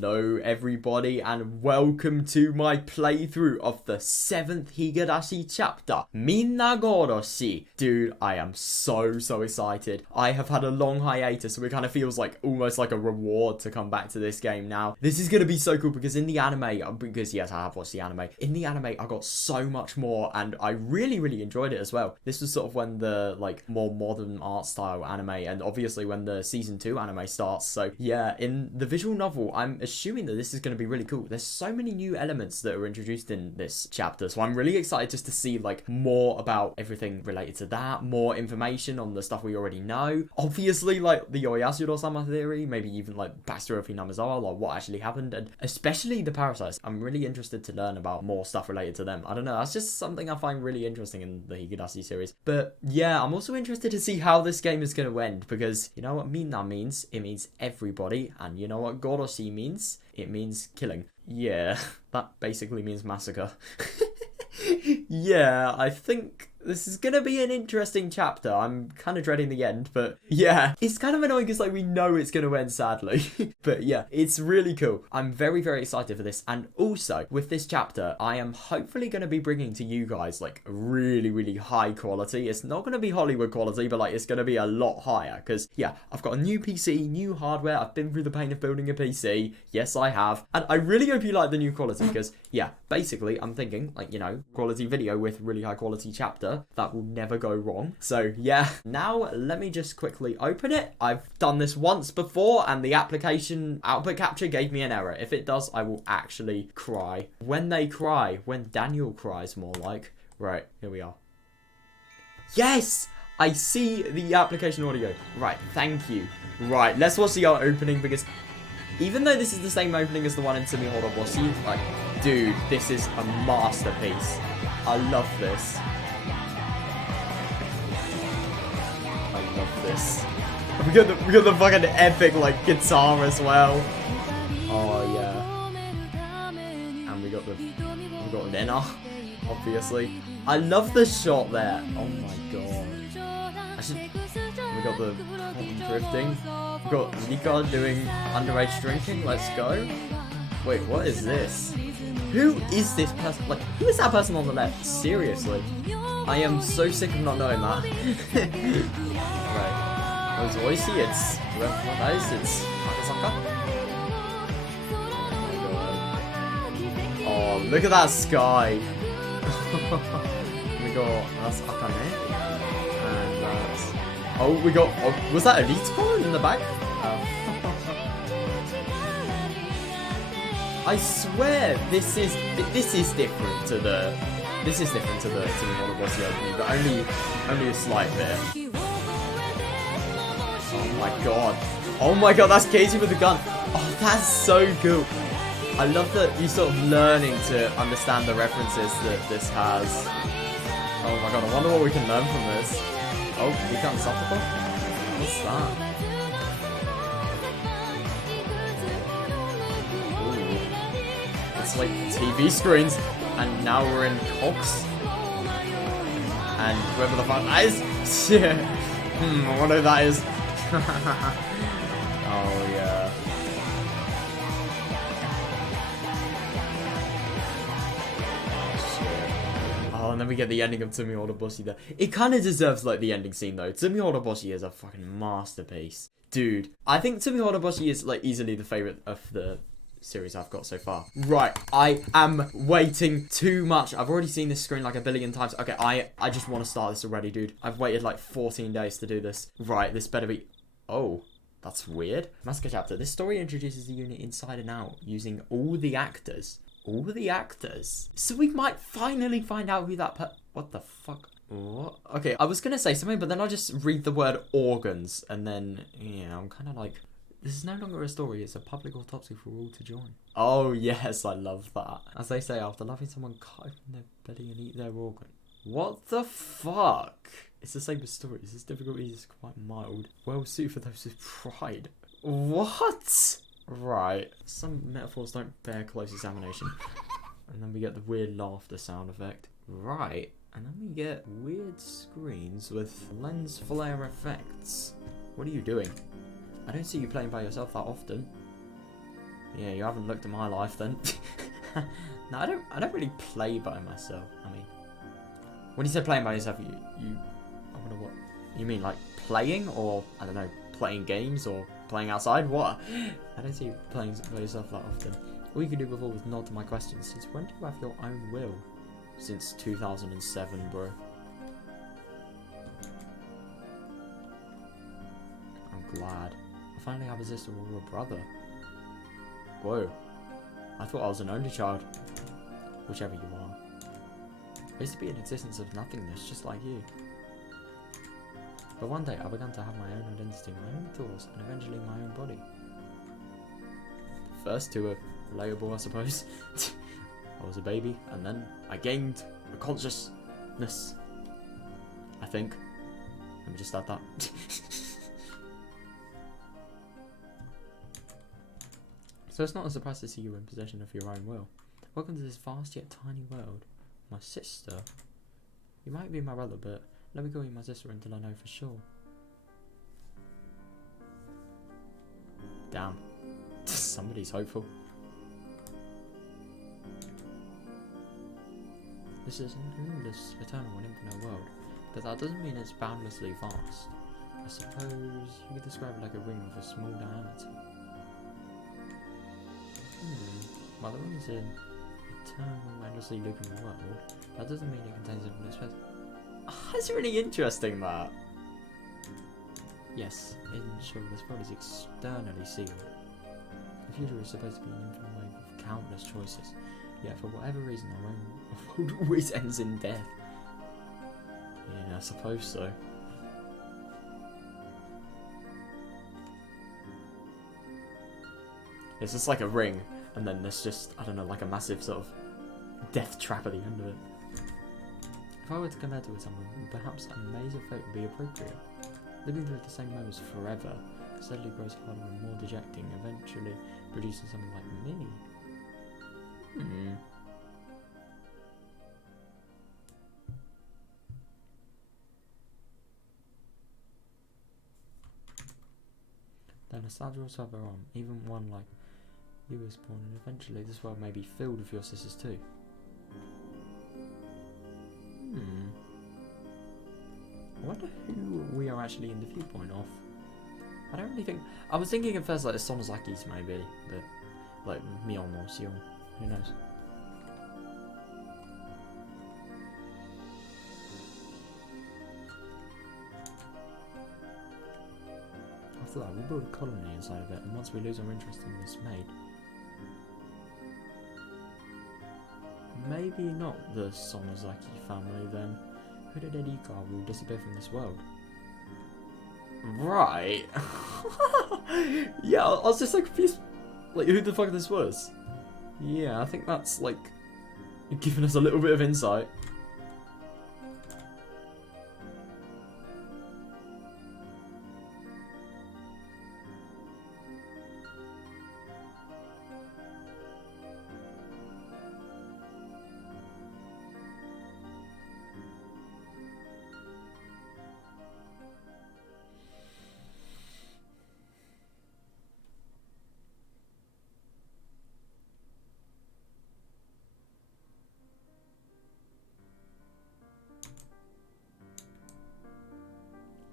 Hello everybody and welcome to my playthrough of the 7th Higurashi chapter, Minagoroshi. Dude, I am so excited. I have had a long hiatus, so it kind of feels like almost like a reward to come back to this game now. This is going to be so cool because in the anime, because yes, I have watched the anime. In the anime, I got so much more and I really enjoyed it as well. This was sort of when the like more modern art style anime, and obviously when the season 2 anime starts. So yeah, in the visual novel, I'm assuming that this is going to be really cool. There's so many new elements that are introduced in this chapter, so I'm really excited just to see like more about everything related to that, more information on the stuff we already know. Obviously, like the Oyasuro-sama theory, maybe even like backstory of Hinamizawa, like what actually happened, and especially the parasites. I'm really interested to learn about more stuff related to them. I don't know, that's just something I find really interesting in the Higurashi series. But yeah, I'm also interested to see how this game is going to end, because you know what Mina means? It means everybody, and you know what Goroshi means? It means killing. Yeah, that basically means massacre. Yeah, I think this is gonna be an interesting chapter. I'm kind of dreading the end, but yeah, it's kind of annoying because like we know it's gonna end sadly. But yeah, it's really cool. I'm very excited for this, and also with this chapter, I am hopefully gonna be bringing to you guys like really high quality. It's not gonna be Hollywood quality, but like it's gonna be a lot higher because yeah, I've got a new PC, new hardware. I've been through the pain of building a PC. Yes, I have, and I really hope you like the new quality because yeah, basically I'm thinking like, you know, quality video with really high quality chapter. That will never go wrong. So yeah, now let me just quickly open it. I've done this once before and the application output capture gave me an error. If it does, I will actually cry. When they cry, when Daniel cries more like. Right, here we are. Yes! I see the application audio. Right, thank you. Right, let's watch the opening because even though this is the same opening as the one in Minagoroshi, like, dude, this is a masterpiece. I love this. I love this. We got the fucking epic like guitar as well. Oh yeah. And we got Lena, obviously. I love the shot there. Oh my god. We got the cotton drifting. We got Nika doing underage drinking. Let's go. Wait, what is this? Who is this person? Like, who is that person on the left? Seriously. I am so sick of not knowing that. Right. Those Oishi, it's whoever that is, it's Akasaka. Oh, look at that sky. We got, that's Akane. And that's, oh, we got, oh, was that Elite Color in the back? I swear this is different to the Minagoroshi opening, but only a slight bit. Oh my god, that's Casey with the gun. Oh, that's so cool. I love that you're sort of learning to understand the references that this has. Oh my god, I wonder what we can learn from this. Oh, we can't stop it. What's that? It's like TV screens, and now we're in Cox. And whoever the fuck that is, yeah. I wonder who that is. Oh yeah. Shit. Oh, and then we get the ending of Minagoroshi there. It kind of deserves like the ending scene though. Minagoroshi is a fucking masterpiece, dude. I think Minagoroshi is like easily the favorite of the series I've got so far. Right, I am waiting too much. I've already seen this screen like a billion times. Okay, I just want to start this already, dude. I've waited like 14 days to do this. Right, this better be... Oh, that's weird. Massacre chapter. This story introduces the unit inside and out using all the actors. All the actors? So we might finally find out who that what the fuck? What? Okay, I was gonna say something, but then I just read the word organs, and then, yeah, I'm kind of like... This is no longer a story, it's a public autopsy for all to join. Oh yes, I love that. As they say, after loving someone, cut open their belly and eat their organ. What the fuck? It's the same as stories. Its difficulty is quite mild. Well suited for those with pride. What? Right. Some metaphors don't bear close examination. And then we get the weird laughter sound effect. Right. And then we get weird screens with lens flare effects. What are you doing? I don't see you playing by yourself that often. Yeah, you haven't looked at my life then. No, I don't really play by myself. I mean, when you say playing by yourself, I wonder what you mean, like playing, or I don't know, playing games or playing outside. What? I don't see you playing by yourself that often. All you can do before was nod to my questions. Since when do you have your own will? Since 2007, bro. I'm glad. I finally have a sister or a brother. Whoa. I thought I was an only child. Whichever you are. I used to be an existence of nothingness, just like you. But one day I began to have my own identity, my own thoughts, and eventually my own body. First two are relatable, I suppose. I was a baby, and then I gained a consciousness. I think. Let me just add that. So it's not a surprise to see you in possession of your own will. Welcome to this vast yet tiny world. My sister? You might be my brother, but let me call you my sister until I know for sure. Damn. Somebody's hopeful. This is an endless, eternal and infinite world, but that doesn't mean it's boundlessly vast. I suppose you could describe it like a ring with a small diameter. While the ring is an eternal, endlessly looping world, that doesn't mean it contains infinite space. That's really interesting, that. Yes, in short, this world is externally sealed. The future is supposed to be an infinite wave of countless choices, yet for whatever reason our own world always ends in death. Yeah, I suppose so. It's just like a ring, and then there's just, I don't know, like a massive sort of death trap at the end of it. If I were to compare it with someone, perhaps a maze of fate would be appropriate. Living through the same moments forever steadily grows harder and more dejecting, eventually producing someone like me. Then a sad will suffer on, even one like you was born, and eventually this world may be filled with your sisters too. I wonder who we are actually in the viewpoint of. I don't really think. I was thinking at first like the Sonozakis maybe, but like Mion or Sion. Who knows? After that, we'll build a colony inside of it, and once we lose our interest in this maid, maybe not the Sonozaki family then. Hooded Edika will disappear from this world. Right. Yeah, I was just like confused, like who the fuck this was. Yeah, I think that's like giving us a little bit of insight.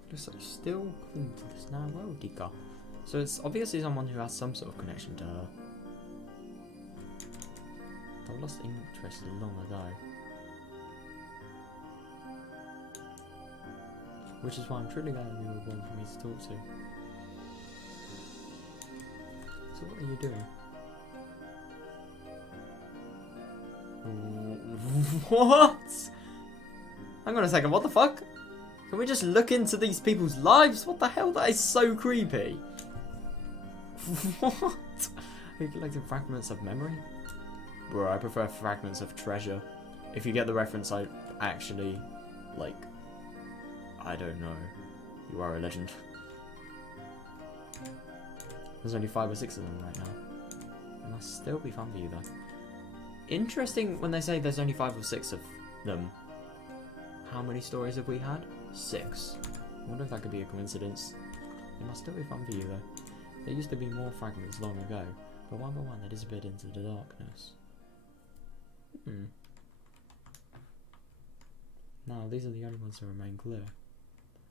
Looks like still clinging to this now world, Dika. So it's obviously someone who has some sort of connection to her. I lost interest long ago. Which is why I'm truly glad you were born for me to talk to. So what are you doing? What? Hang on a second, what the fuck? Can we just look into these people's lives? What the hell? That is so creepy. What? Are you collecting fragments of memory? Bro, I prefer fragments of treasure. If you get the reference, I actually, like, I don't know. You are a legend. There's only 5 or 6 of them right now. It must still be fun for you though. Interesting when they say there's only 5 or 6 of them. How many stories have we had? 6. I wonder if that could be a coincidence. It must still be fun for you though. There used to be more fragments long ago. But one by one they disappeared into the darkness. Now these are the only ones that remain clear.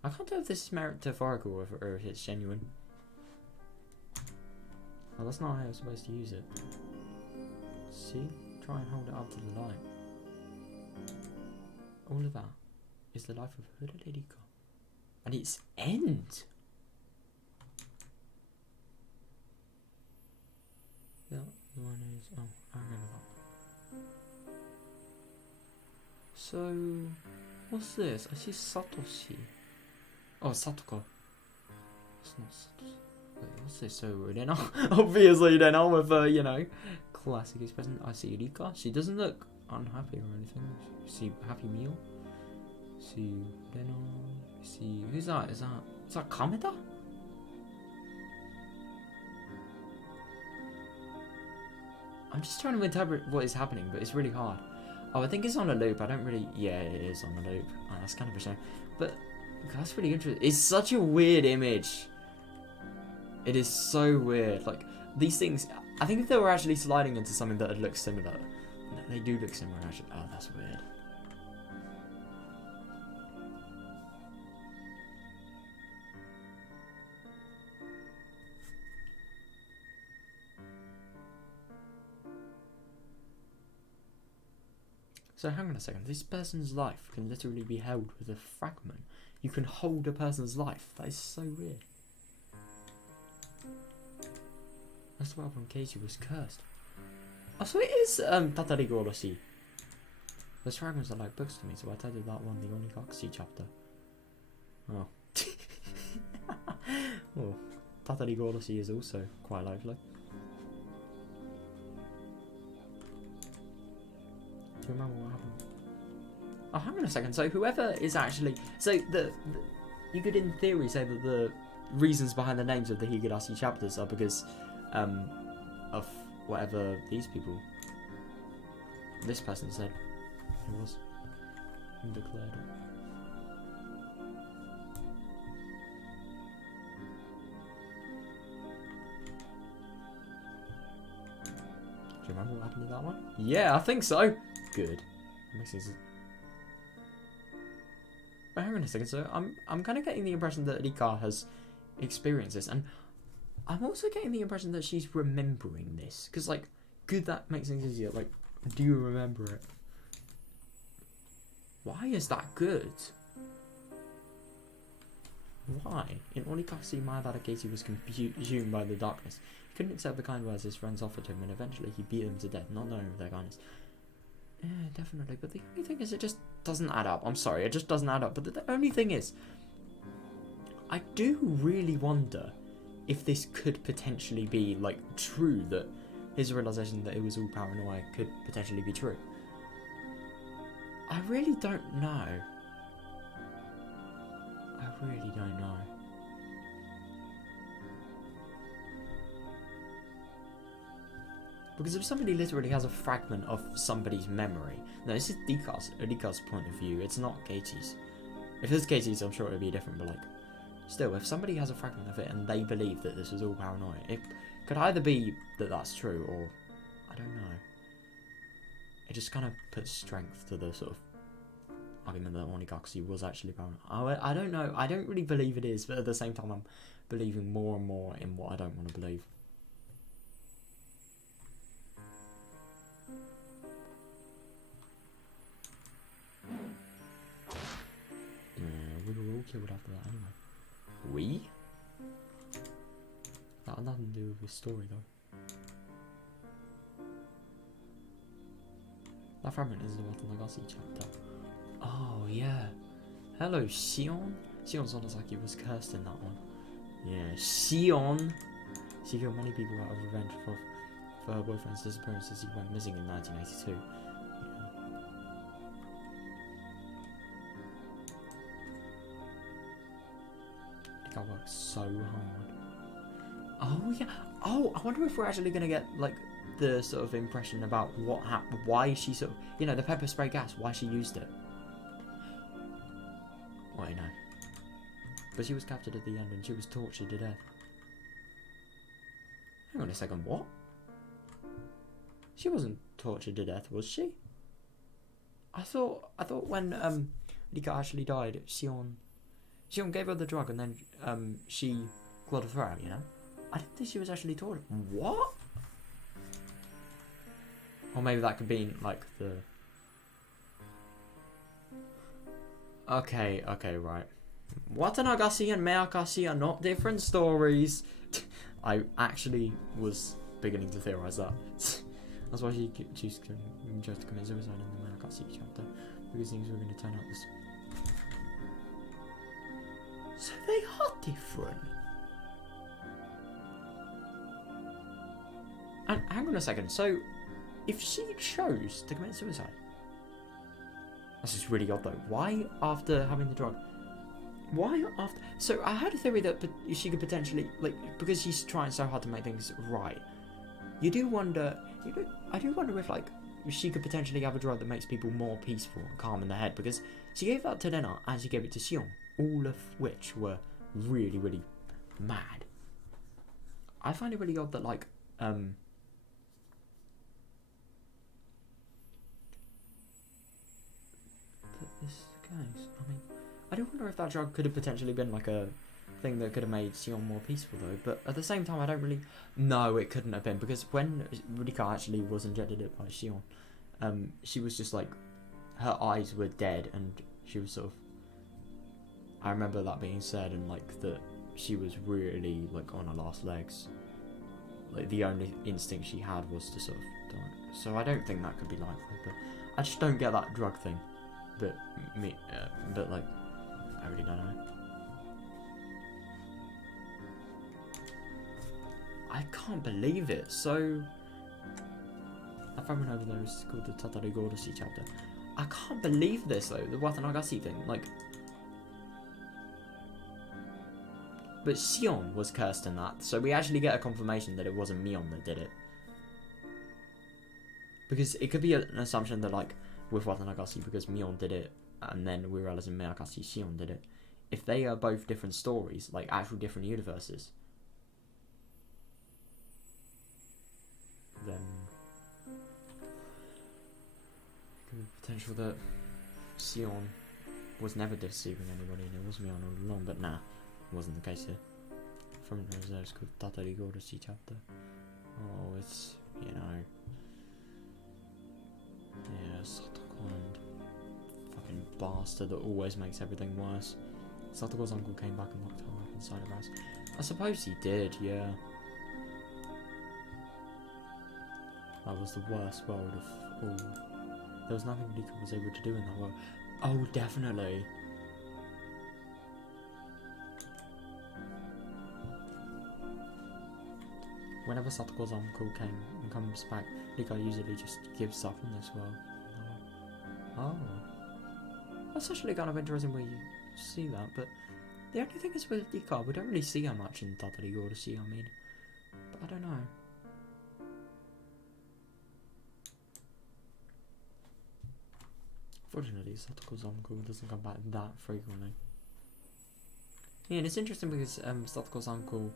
I can't tell if this is metaphorical or if it's genuine. Well, that's not how I was supposed to use it. See? Try and hold it up to the light. All of that is the life of Higurashi. And its end! Yeah, the one is... Oh, I remember that. So... What's this? I see Satoshi. Oh, Satoko. It's not Satoshi. Wait, what's this? So then, obviously, then I'm with you know, classic expression. I see Rika. She doesn't look unhappy or anything. See Happy Meal. See Reno. See who's that? Is that Kameda? I'm just trying to interpret what is happening, but it's really hard. Oh, I think it's on a loop. I don't really... Yeah, it is on a loop. Oh, that's kind of a shame. But that's really interesting. It's such a weird image. It is so weird. Like, these things... I think if they were actually sliding into something that would look similar... They do look similar, actually. Oh, that's weird. So hang on a second, this person's life can literally be held with a fragment. You can hold a person's life. That is so weird. That's why when Casey was cursed. Oh, so it is Minagoroshi. Those fragments are like books to me, so I titled that one the Higurashi chapter. Oh. Well, Minagoroshi is also quite lively. Do you remember what happened? Oh, hang on a second. So whoever is actually... So you could in theory say that the reasons behind the names of the Higurashi chapters are because of whatever these people... This person said it was. And declared it. Do you remember what happened to that one? Yeah, I think so. Good. But hang on a second, so I'm kind of getting the impression that Rika has experienced this, and I'm also getting the impression that she's remembering this, because like, could that make things easier? Like, do you remember it? Why is that good? Why? In Higurashi, Mayabara Casey was consumed by the darkness. He couldn't accept the kind words his friends offered him, and eventually he beat them to death, not knowing of their kindness. Yeah, definitely, but the only thing is it just doesn't add up. I'm sorry, it just doesn't add up. But the only thing is, I do really wonder if this could potentially be, like, true, that his realization that it was all paranoia could potentially be true. I really don't know. I really don't know. Because if somebody literally has a fragment of somebody's memory... No, this is Rika's point of view, it's not Keiichi's. If it's Keiichi's, I'm sure it would be different, but like... Still, if somebody has a fragment of it and they believe that this was all paranoia, it could either be that that's true, or... I don't know. It just kind of puts strength to the sort of argument that Higurashi was actually paranoid. I don't know, I don't really believe it is, but at the same time I'm believing more and more in what I don't want to believe. We were all killed after that anyway. We? That had nothing to do with his story though. That fragment is the Higurashi chapter. Oh yeah. Hello, Shion? Shion Sonozaki was cursed in that one. Yeah, Shion! She killed many people out of revenge for her boyfriend's disappearance as he went missing in 1982. I worked so hard. Oh yeah. Oh, I wonder if we're actually gonna get like the sort of impression about what happened, why she sort of, you know, the pepper spray gas, why she used it. Well, no. But she was captured at the end and she was tortured to death. Hang on a second, what? She wasn't tortured to death, was she? I thought when Rika actually died, Sion gave her the drug and then she clawed her out, you know? I didn't think she was actually tortured. What? Or maybe that could be like the... Okay, right. Watanagasi and Meakashi are not different stories. I actually was beginning to theorize that. That's why she chose to commit suicide in the Minagoroshi chapter, because things were going to turn out this. So they are different. And hang on a second. So, if she chose to commit suicide, this is really odd though. Why after having the drug? Why after? So I had a theory that she could potentially, like, because she's trying so hard to make things right. I do wonder if, like, she could potentially have a drug that makes people more peaceful and calm in the head, because she gave that to Lena and she gave it to Sion, all of which were really, really mad. I find it really odd that, like, that this is the case. I mean, I do wonder if that drug could have potentially been, like, a thing that could have made Sion more peaceful though, but at the same time I don't really... No, it couldn't have been, because when Rika actually was injected it by Sion, she was just like, her eyes were dead and she was sort of... I remember that being said, and like that she was really like on her last legs. Like the only instinct she had was to sort of die. So I don't think that could be likely, but I just don't get that drug thing. But but like, I really don't know. I can't believe it. So, that fragment over there is called the Minagoroshi chapter. I can't believe this though, the Watanagasi thing. Like, but Sion was cursed in that, so we actually get a confirmation that it wasn't Mion that did it. Because it could be an assumption that, like, with Watanagasi, because Mion did it, and then we realize in Meakashi Sion did it. If they are both different stories, like actual different universes, then there could be potential that Sion was never deceiving anybody and it was Mion all along, but nah, it wasn't the case here. From there it's called Minagoroshi chapter. Oh, it's, you know, yeah, Satoko and fucking bastard that always makes everything worse. Satoko's uncle came back and locked her up inside her house. I suppose he did, yeah. That was the worst world of all. There was nothing Rika was able to do in that world. Oh, definitely. Whenever Satoko's uncle comes back, Rika usually just gives up on this world. Oh. That's actually kind of interesting where you see that, but the only thing is with Rika, we don't really see her much in Minagoroshi, I mean. But I don't know. Fortunately, Satoko's uncle doesn't come back that frequently. Yeah, and it's interesting because Satoko's uncle,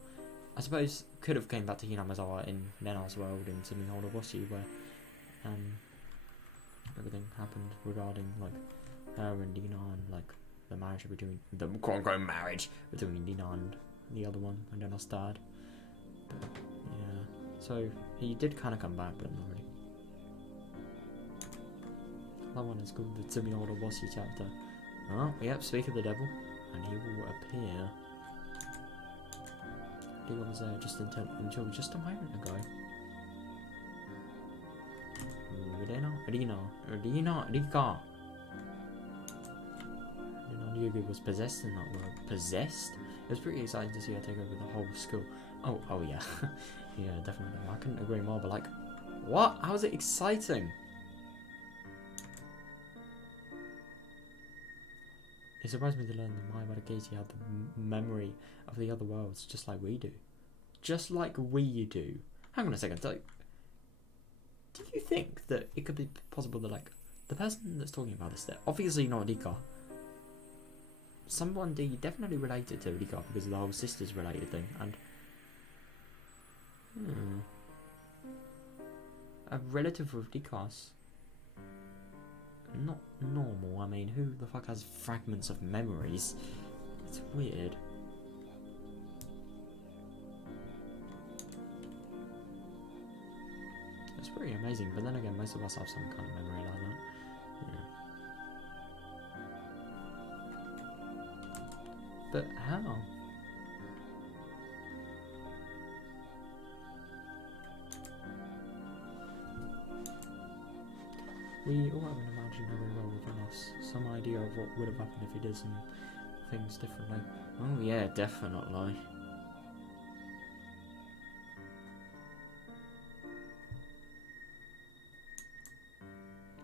I suppose, could have came back to Hinamizawa in Nena's world in Minagoroshi, where everything happened regarding like her and Dina and like the marriage between the quote-unquote marriage between Dina and the other one and Nena's dad. But yeah, so he did kind of come back, but not really. That one is called the Minagoroshi chapter. Oh, yep, speak of the devil, and he will appear. He was there just until just a moment ago. Rika. Ryugu was possessed in that world. Possessed? It was pretty exciting to see her take over the whole school. Oh yeah. Yeah, definitely. I couldn't agree more, but like, what? How is it exciting? It surprised me to learn that Mai Marageti had the memory of the other worlds, just like we do. Just like we do. Hang on a second, like, do you think that it could be possible that, like, the person that's talking about this, they're obviously not Rika. Someone definitely related to Rika because of the whole sisters related thing, and a relative roofy cost. Not normal. I mean, who the fuck has fragments of memories? It's weird. It's pretty amazing, but then again, most of us have some kind of memory like that. Yeah. But how? We all have an imaginary world within us, some idea of what would have happened if we did some things differently. Oh yeah, definitely.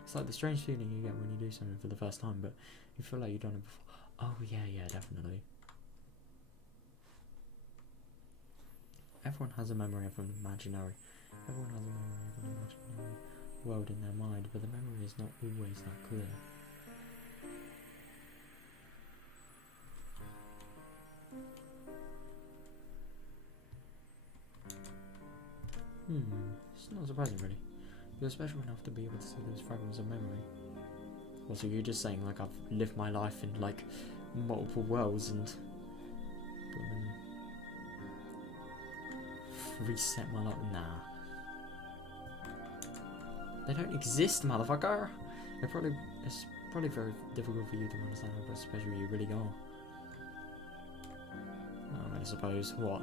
It's like the strange feeling you get when you do something for the first time, but you feel like you've done it before. Oh yeah, definitely. Everyone has a memory of an imaginary. Everyone has a memory of an imaginary world in their mind, but the memory is not always that clear. It's not surprising really. You're special enough to be able to see those fragments of memory. Also, you're just saying like I've lived my life in like multiple worlds and reset my life. Nah. They don't exist, motherfucker! It's probably very difficult for you to understand how special you really are. I suppose, what?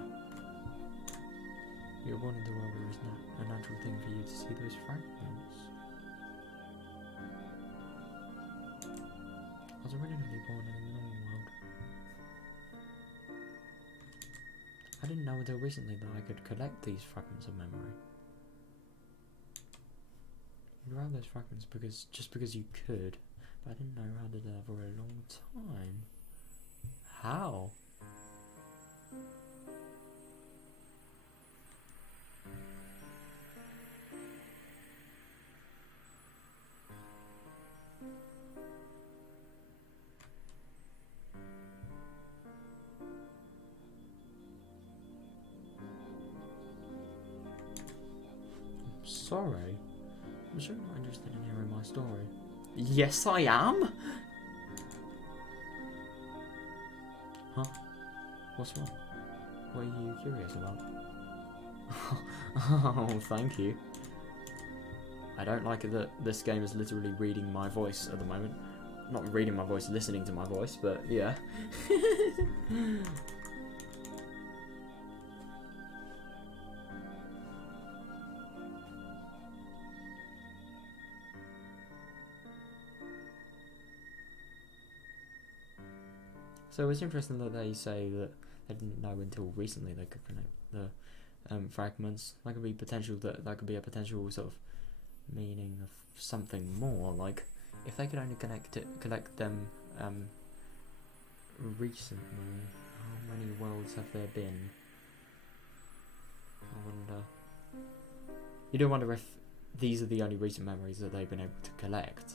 You're born into a world where it's not a natural thing for you to see those fragments. I was originally born in a normal world. I didn't know until recently that I could collect these fragments of memory. You grabbed those fragments just because you could, but I didn't know how to do that for a long time. How? I'm sorry. I'm sure you're not interested in hearing my story. Yes, I am! Huh? What's wrong? What are you curious about? Oh, thank you. I don't like it that this game is literally reading my voice at the moment. Not reading my voice, listening to my voice, but yeah. So it's interesting that they say that they didn't know until recently they could connect the fragments. That could be potential. That could be a potential sort of meaning of something more. Like if they could only collect them recently. How many worlds have there been? I wonder. You do wonder if these are the only recent memories that they've been able to collect.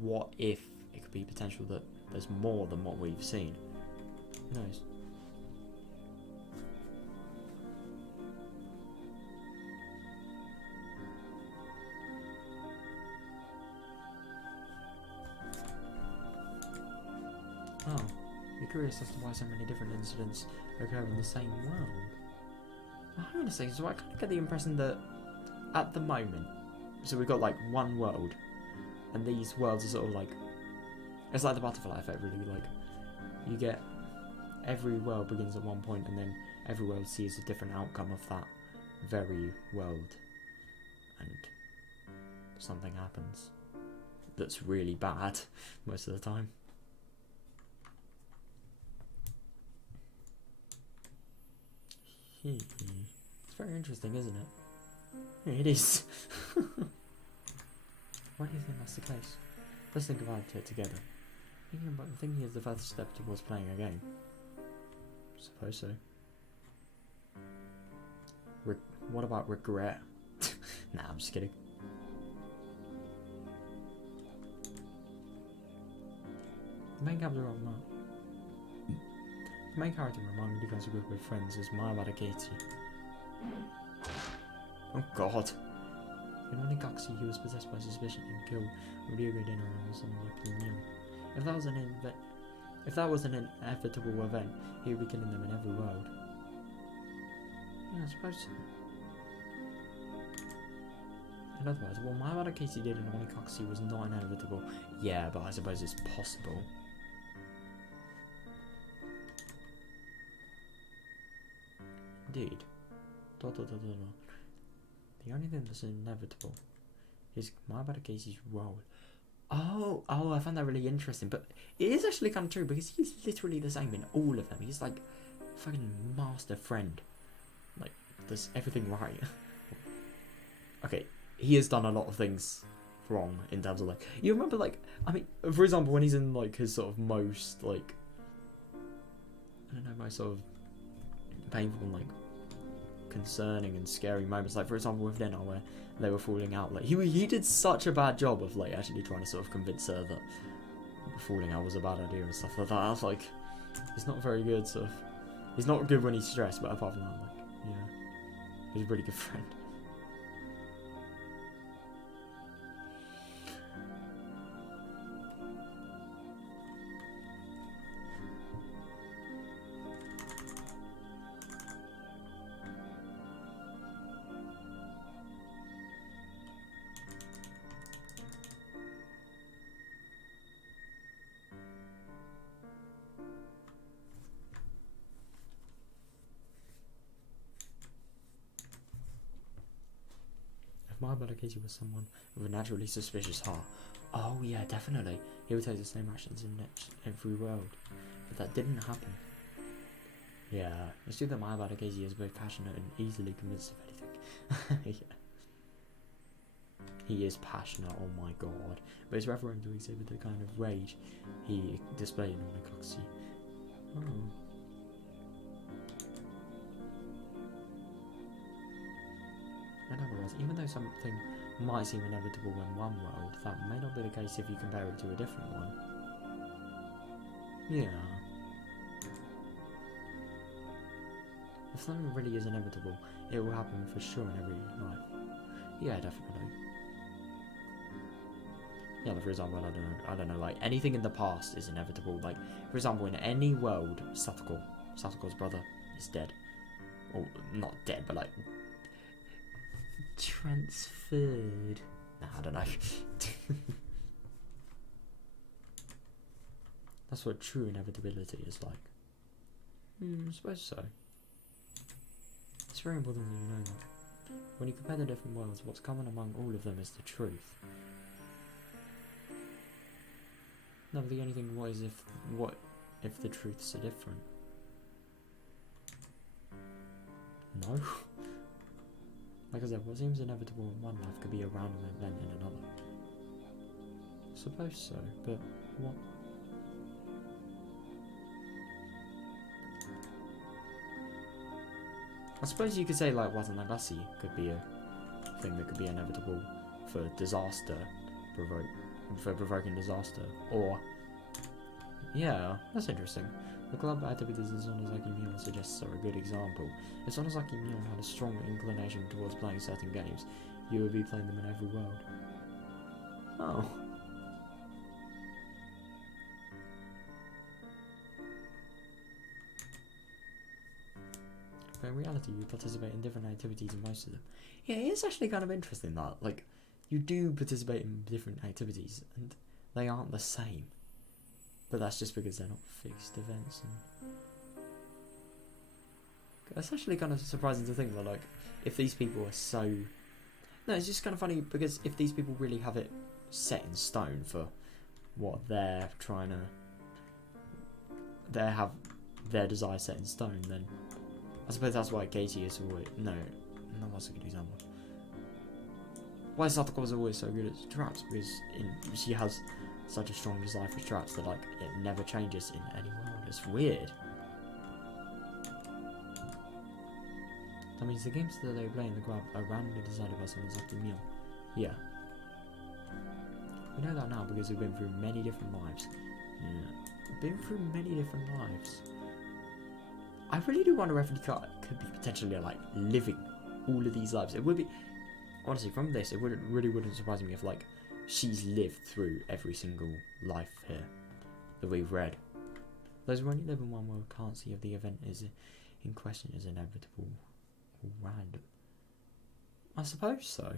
What if it could be potential that there's more than what we've seen? Who knows? Oh, you're curious as to why so many different incidents occur in the same world. I'm gonna say, so I kind of get the impression that at the moment, so we've got like one world, and these worlds are sort of like, it's like the butterfly effect really, like, you get, every world begins at one point and then every world sees a different outcome of that very world, and something happens that's really bad most of the time. It's very interesting, isn't it? It is. Why do you think that's the case? Let's think about it together. Thinking is the first step towards playing a game. I suppose so. What about regret? Nah, I'm just kidding. The main character among because a group of friends is Minagoroshi. Oh god. In Onikakushi, he was possessed by suspicion and killed Ryuga Dinner and Sonozaki Mio. If that was an inevitable event, he would be killing them in every world. Yeah, I suppose so. In other words, what Mayabara Casey did in Onikakushi was not inevitable. Yeah, but I suppose it's possible. Indeed. The only thing that's inevitable is Mayabara Casey's role. Oh, I found that really interesting, but it is actually kind of true because he's literally the same in all of them. He's like fucking master friend. Like, does everything right. Okay, he has done a lot of things wrong in terms of like, you remember like, I mean, for example, when he's in like his sort of most like, I don't know, most sort of painful and like concerning and scary moments, like for example with Lena where they were falling out, like he did such a bad job of like actually trying to sort of convince her that falling out was a bad idea and stuff like that. I was like, he's not very good, sort of. He's not good when he's stressed, but apart from that, like, yeah, he's a really good friend. Mayabara Casey was someone with a naturally suspicious heart. Oh yeah, definitely. He would take the same actions in every world. But that didn't happen. Yeah, it's true that Mayabara Casey is both passionate and easily convinced of anything. Yeah. He is passionate, oh my god. But it's referring to exhibit the kind of rage he displayed in Onikakushi. Oh. In other words, even though something might seem inevitable in one world, that may not be the case if you compare it to a different one. Yeah. If something really is inevitable, it will happen for sure in every life. Yeah, definitely. Yeah, but for example, I don't know, like anything in the past is inevitable. Like, for example, in any world, Satoko's brother is dead. Or, not dead, but like, transferred. Nah, I don't know. That's what true inevitability is like. I suppose so. It's very important that you know that. When you compare the different worlds, what's common among all of them is the truth. No, but the only thing was what if the truths are different? No. Like I said, what seems inevitable in one life could be a random event in another. Suppose so, but what? I suppose you could say like Watanagasi could be a thing that could be inevitable for disaster, provoking disaster, or yeah, that's interesting. The club activities in Sonozaki Mion suggests are a good example. If Sonozaki Mion had a strong inclination towards playing certain games, you would be playing them in every world. Oh. But in reality, you participate in different activities in most of them. Yeah, it's actually kind of interesting that, like, you do participate in different activities, and they aren't the same. But that's just because they're not fixed events. And that's actually kind of surprising to think that, like, if these people are so... No, it's just kind of funny because if these people really have it set in stone for what they're trying to... They have their desire set in stone, then I suppose that's why Katie is always... No, that's a good example. Why Satoko is always so good at traps, because she has such a strong desire for traps that, like, it never changes in any world. It's weird. That means the games that they play in the club are randomly decided by someone's after meal. Yeah. We know that now because we've been through many different lives. Yeah. We've been through many different lives. I really do wonder if the cut could be potentially, like, living all of these lives. It would be... honestly, from this, it wouldn't surprise me if, like, she's lived through every single life here that we've read. Those who only live in one world can't see if the event is in question is inevitable or random. I suppose so.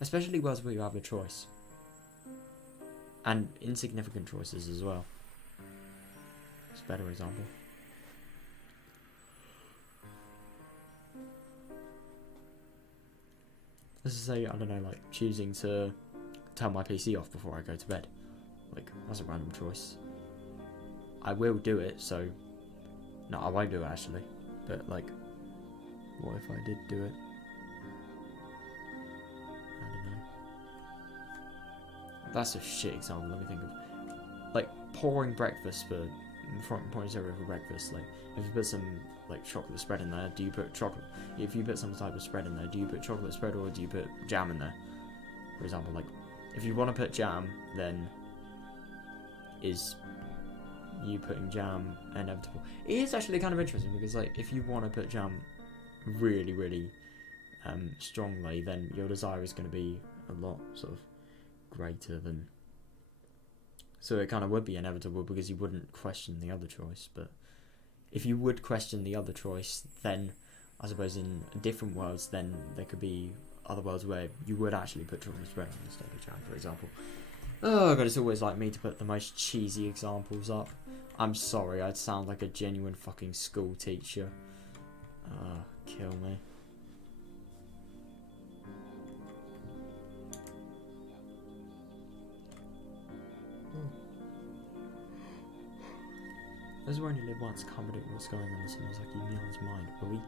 Especially worlds where you have a choice. And insignificant choices as well. It's a better example. Let's just say, I don't know, like, choosing to turn my PC off before I go to bed. Like, that's a random choice. I will do it, so... No, I won't do it, actually. But, like, what if I did do it? I don't know. That's a shit example, let me think of... Like, pouring breakfast for... pouring cereal for breakfast, like, if you put some, like, chocolate spread in there, do you put chocolate... If you put some type of spread in there, do you put chocolate spread or do you put jam in there? For example, like, if you want to put jam, then... Is... you putting jam inevitable? It is actually kind of interesting because, like, if you want to put jam really, really strongly, then your desire is going to be a lot sort of greater than. So it kind of would be inevitable because you wouldn't question the other choice. But if you would question the other choice, then I suppose in different worlds, then there could be other worlds where you would actually put chocolate spread on instead of jam, for example. Oh god, it's always like me to put the most cheesy examples up. I'm sorry, I'd sound like a genuine fucking school teacher. Kill me. Those who only live once can't predict what's going on in Samazaki Myeon's mind, but we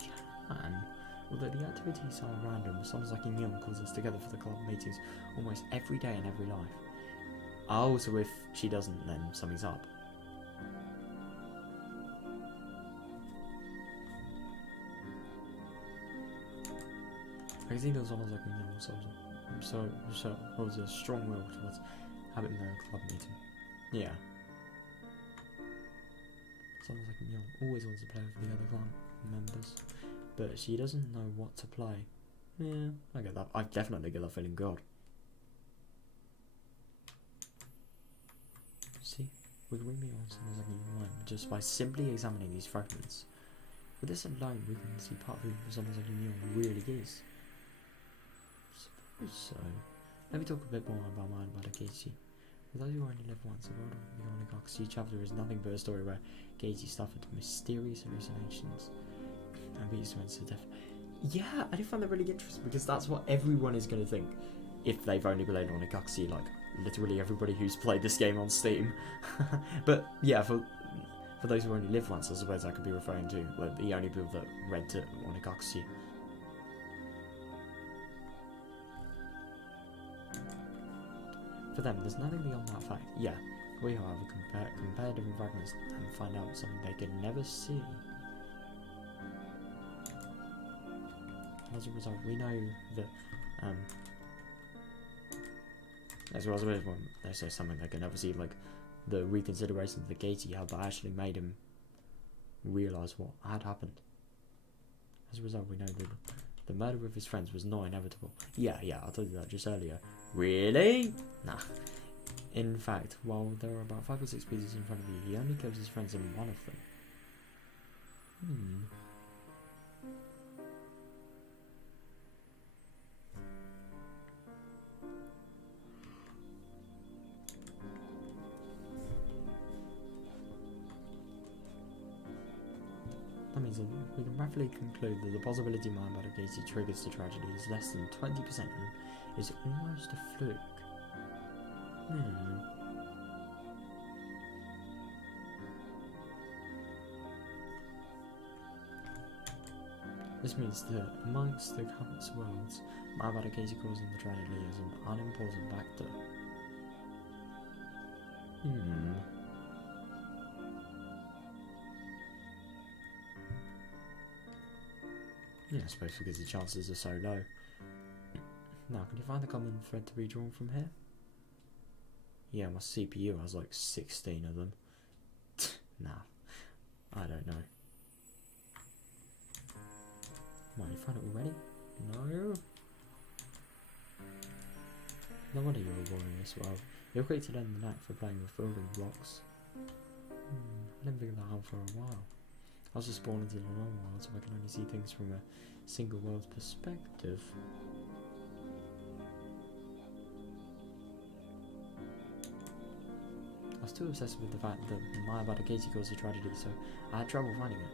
can. Although the activities are random, Samazaki Myeon calls us together for the club meetings almost every day in every life. Oh, so if she doesn't, then something's up. I can see those almost like a so holds a strong will towards having the club meeting. Yeah. Someone's like Young always wants to play with the other club members, but she doesn't know what to play. Yeah, I get that. I definitely get that feeling. God. See, we can bring me on someone's like Young just by simply examining these fragments. With this alone, we can see part of who someone's like Young really is. So, let me talk a bit more about mine about Higurashi. For those who only live once, the world of the Higurashi chapter is nothing but a story where Higurashi suffered mysterious hallucinations and beat his friends to death. Yeah, I do find that really interesting because that's what everyone is going to think if they've only played on Higurashi, like literally everybody who's played this game on Steam. But yeah, for those who only live once, I suppose I could be referring to like the only people that read it on Higurashi. For them, there's nothing beyond that fact. Yeah, we, however, compare different fragments and find out something they could never see. As a result, we know that, as well as when they say something they can never see, like the reconsideration that Higurashi had that actually made him realise what had happened. As a result, we know that the murder of his friends was not inevitable. Yeah, I told you that just earlier. Really? Nah. In fact, while there are about 5 or 6 pieces in front of you, he only kills his friends in one of them. That means that we can rapidly conclude that the possibility mind by Higurashi triggers the tragedy is less than 20% and is almost a fluke. This means that amongst the countless worlds, mind by Higurashi causing the tragedy is an unimportant factor. Yeah, I suppose because the chances are so low. Now, can you find the common thread to be drawn from here? Yeah, my CPU has like 16 of them. Nah, I don't know. Come on, you found it already? No? No wonder you were born in this world. You're great to learn the knack for playing with building blocks. I didn't figure that out for a while. I was just born into the normal world, so I can only see things from a single world perspective. I was too obsessed with the fact that my Abadakesi caused a tragedy, so I had trouble finding it.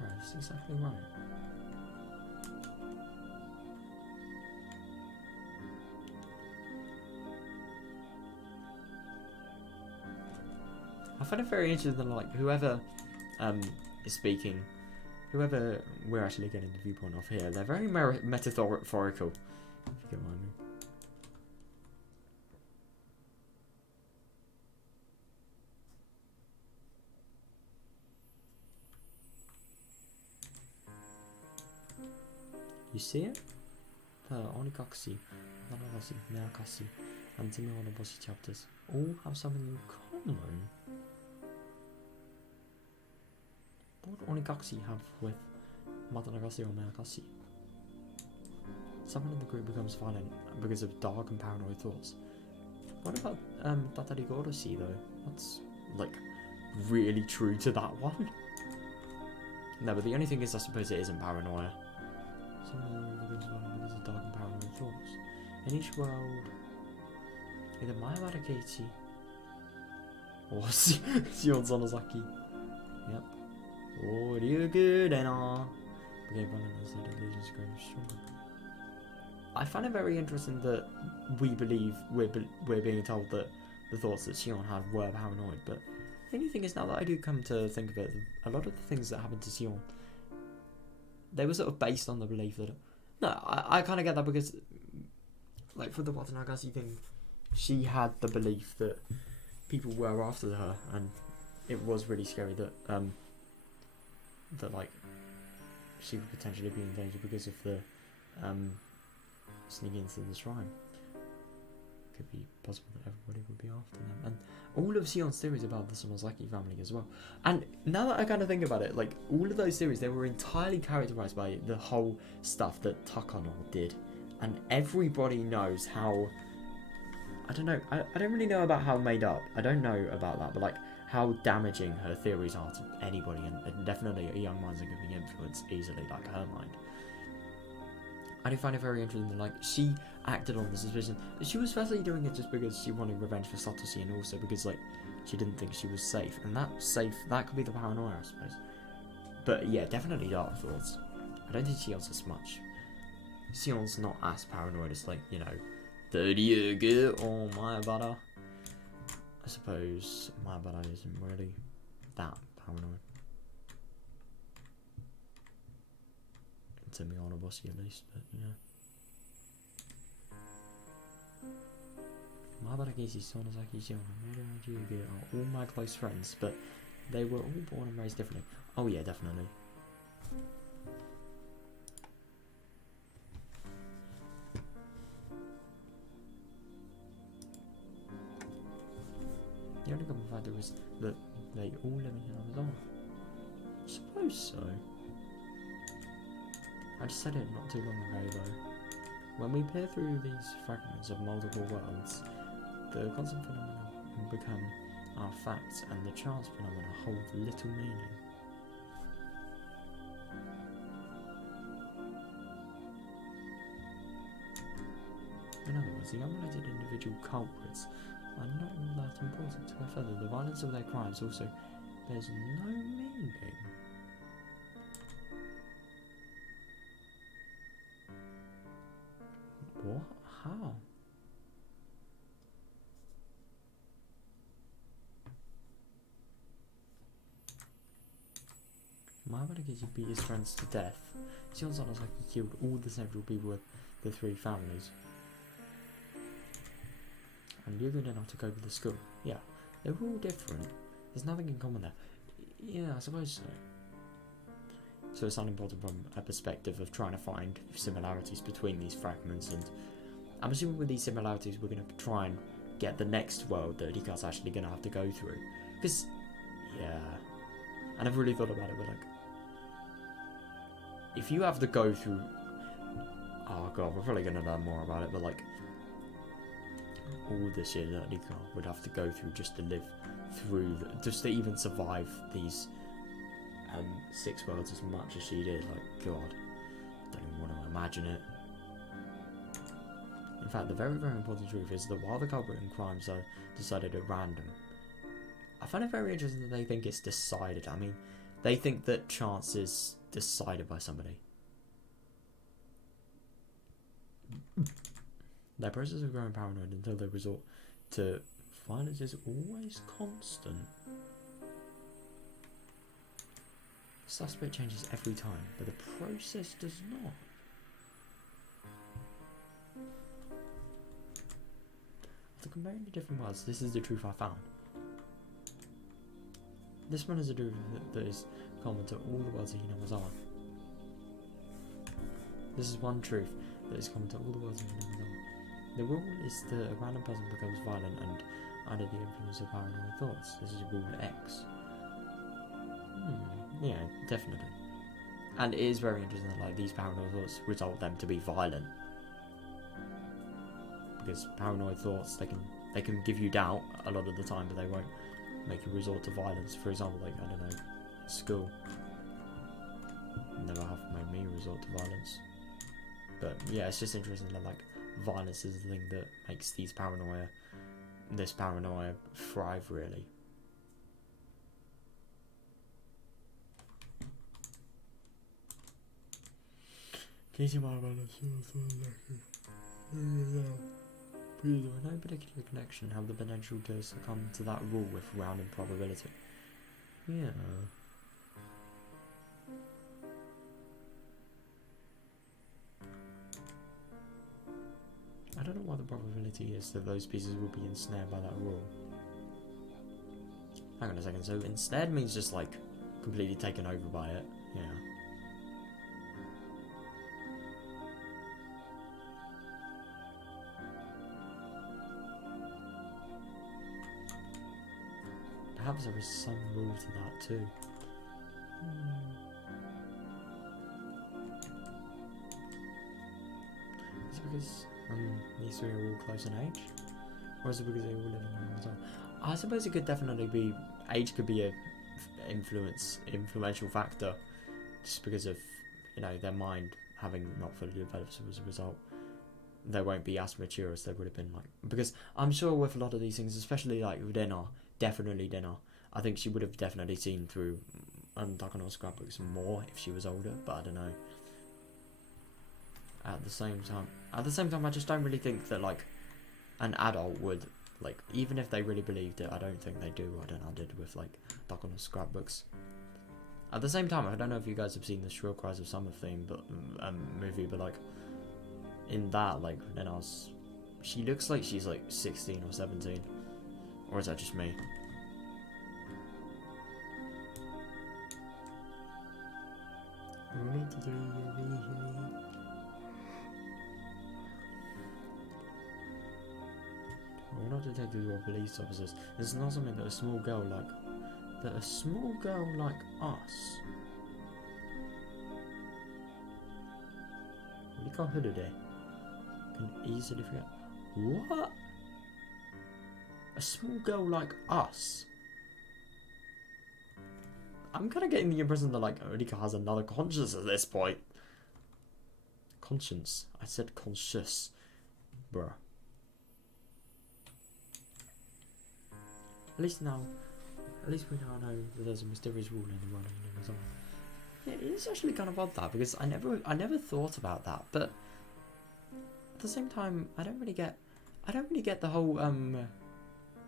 Right, that's exactly right. I find it very interesting that, like, whoever is speaking, whoever we're actually getting the viewpoint of here, they're very metaphorical, if you get what I mean. You see it? The Onikakushi, Minagoroshi, Minagoroshi, and Minagoroshi chapters all have something in common. What would Onikakushi have with Minagoroshi or Minagoroshi? Someone in the group becomes violent because of dark and paranoid thoughts. What about Higurashi though? That's like really true to that one. No, but the only thing is, I suppose it isn't paranoia. Someone becomes violent because of dark and paranoid thoughts. In each world, either my Abadakeichi or Shion Sonozaki. Yep. Oh, you good and all. Became violent as the delusions grow stronger. I find it very interesting that we believe we're being told that the thoughts that Shion had were paranoid, but the only thing is, now that I do come to think of it, a lot of the things that happened to Shion, they were sort of based on the belief that... No, I kind of get that because, like, for the Watanagashi thing, she had the belief that people were after her, and it was really scary that, like, she could potentially be in danger because of the, sneaking into the shrine. Could be possible that everybody would be after them. And all of Shion's theories about the Sonozaki family as well. And now that I kind of think about it, like, all of those theories, they were entirely characterized by the whole stuff that Takano did. And everybody knows how... I don't know. I don't really know about how made up. I don't know about that. But, like, how damaging her theories are to anybody. And definitely a young mind's a giving influence easily, like her mind. I do find it very interesting that, like, she acted on the suspicion. She was firstly doing it just because she wanted revenge for Satoshi, and also because, like, she didn't think she was safe. And that could be the paranoia, I suppose. But yeah, definitely dark thoughts. I don't think Shion's as much. Shion's not as paranoid as, like, you know, 30 year good or Mayabara. I suppose Mayabara isn't really that paranoid. To Minagoroshi at least, but yeah. Abadakeichi, Sonozaki, Shion, and Ryuga are all my close friends, but they were all born and raised differently. Oh yeah, definitely. The only common factor was that they all live in Amazon. I suppose so. I just said it not too long ago though. When we peer through these fragments of multiple worlds, the constant phenomena become our facts and the chance phenomena hold little meaning. In other words, the unrelated individual culprits are not all that important. To go further, the violence of their crimes also bears no meaning. What? How? Minagoroshi beat his friends to death. Shion Sonozaki killed all the central people with the three families. And Ryuga did not take over the school. Yeah, they were all different. There's nothing in common there. Yeah, I suppose so. So it's not important from a perspective of trying to find similarities between these fragments, and I'm assuming with these similarities we're going to try and get the next world that Rika's actually going to have to go through. Because Yeah. I never really thought about it, but like, if you have to go through, oh god, we're probably gonna learn more about it, but like, all the shit that Nika would have to go through just to live through, just to even survive these 6 worlds as much as she did, like, god, don't even want to imagine it. In fact, the very, very important truth is that while the culprit and crimes are decided at random, I find it very interesting that they think it's decided. I mean, they think that chance is decided by somebody. Their process of growing paranoid until they resort to violence is always constant. Suspect changes every time, but the process does not. After comparing the different worlds, this is the truth I found. This one is a truth that is common to all the worlds that Hina was on. This is one truth that is common to all the worlds that Hina was on. The rule is that a random person becomes violent and under the influence of paranoid thoughts. This is rule X. Yeah, definitely. And it is very interesting that like these paranoid thoughts result them to be violent. Because paranoid thoughts, they can give you doubt a lot of the time, but they won't make you resort to violence. For example, like, I don't know, school never have made me resort to violence. But yeah, it's just interesting that like violence is the thing that makes this paranoia thrive, really. Casey Marvelous. There were no particular connection have the potential to succumb to that rule with rounded probability. Yeah. I don't know what the probability is that those pieces will be ensnared by that rule. Hang on a second, so ensnared means just like completely taken over by it. Yeah. Perhaps there is some rule to that too. Is it because these three are all close in age? Or is it because they all live in the same time? I suppose it could definitely be, age could be a influential factor, just because of, you know, their mind having not fully developed as a result. They won't be as mature as they would have been, like, because I'm sure with a lot of these things, especially like with dinner, definitely dinner, I think she would have definitely seen through Takano's scrapbooks more if she was older, but I don't know. At the same time, I just don't really think that like an adult would, like, even if they really believed it, I don't think they do. I don't know, I did with like Takano's scrapbooks. At the same time, I don't know if you guys have seen the Shrill Cries of Summer theme, but movie, but like in that, like, then she looks like she's like 16 or 17, or is that just me? We're not detectives or police officers. This is not something that a small girl like us. Rika Holiday can easily forget. What? A small girl like us? I'm kind of getting the impression that like Rika has another conscience at this point. Conscience. I said conscious. Bruh. At least we now know that there's a mysterious rule in the world of as well. Yeah, it's actually kind of odd that, because I never thought about that, but at the same time I don't really get the whole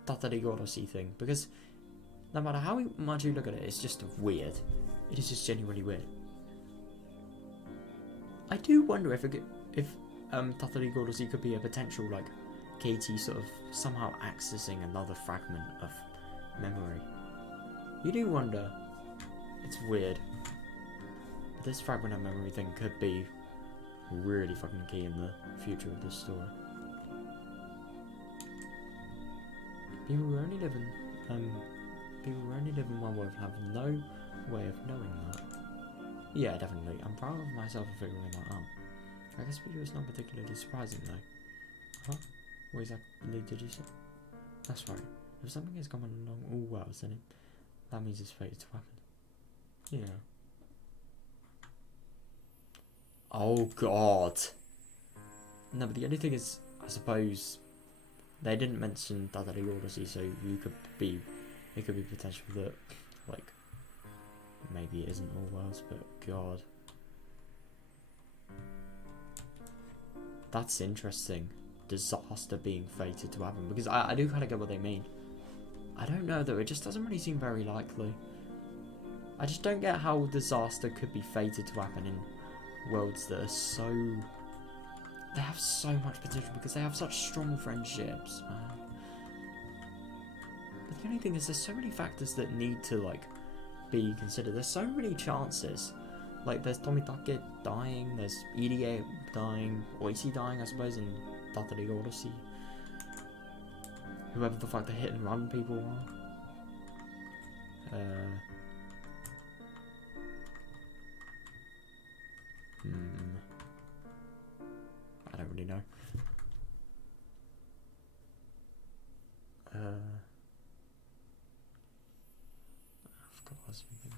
Tatarigoroshi thing, because no matter how much you look at it, it's just weird. It is just genuinely weird. I do wonder if Tatarigoroshi could be a potential like Katie sort of somehow accessing another fragment of memory. You do wonder. It's weird. But this fragment of memory thing could be really fucking key in the future of this story. People who only live live in one world and have no way of knowing that. Yeah, definitely. I'm proud of myself for figuring that out. I guess video is not particularly surprising though. Huh? What exactly did you say? That's right. If something has gone along all worlds, then that means it's fated to happen. Yeah. Oh god. No, but the only thing is, I suppose, they didn't mention Higurashi, so it could be potential that, like, maybe it isn't all worlds, but god. That's interesting. Disaster being fated to happen, because I do kind of get what they mean. I don't know though, it just doesn't really seem very likely. I just don't get how disaster could be fated to happen in worlds that are so... They have so much potential because they have such strong friendships, man. But the only thing is, there's so many factors that need to, like, be considered. There's so many chances. Like, there's Tomitake dying, there's EDA dying, Oishi dying, I suppose, and Higurashi. Whoever the fuck the hit and run people are. I don't really know. I forgot what I was thinking.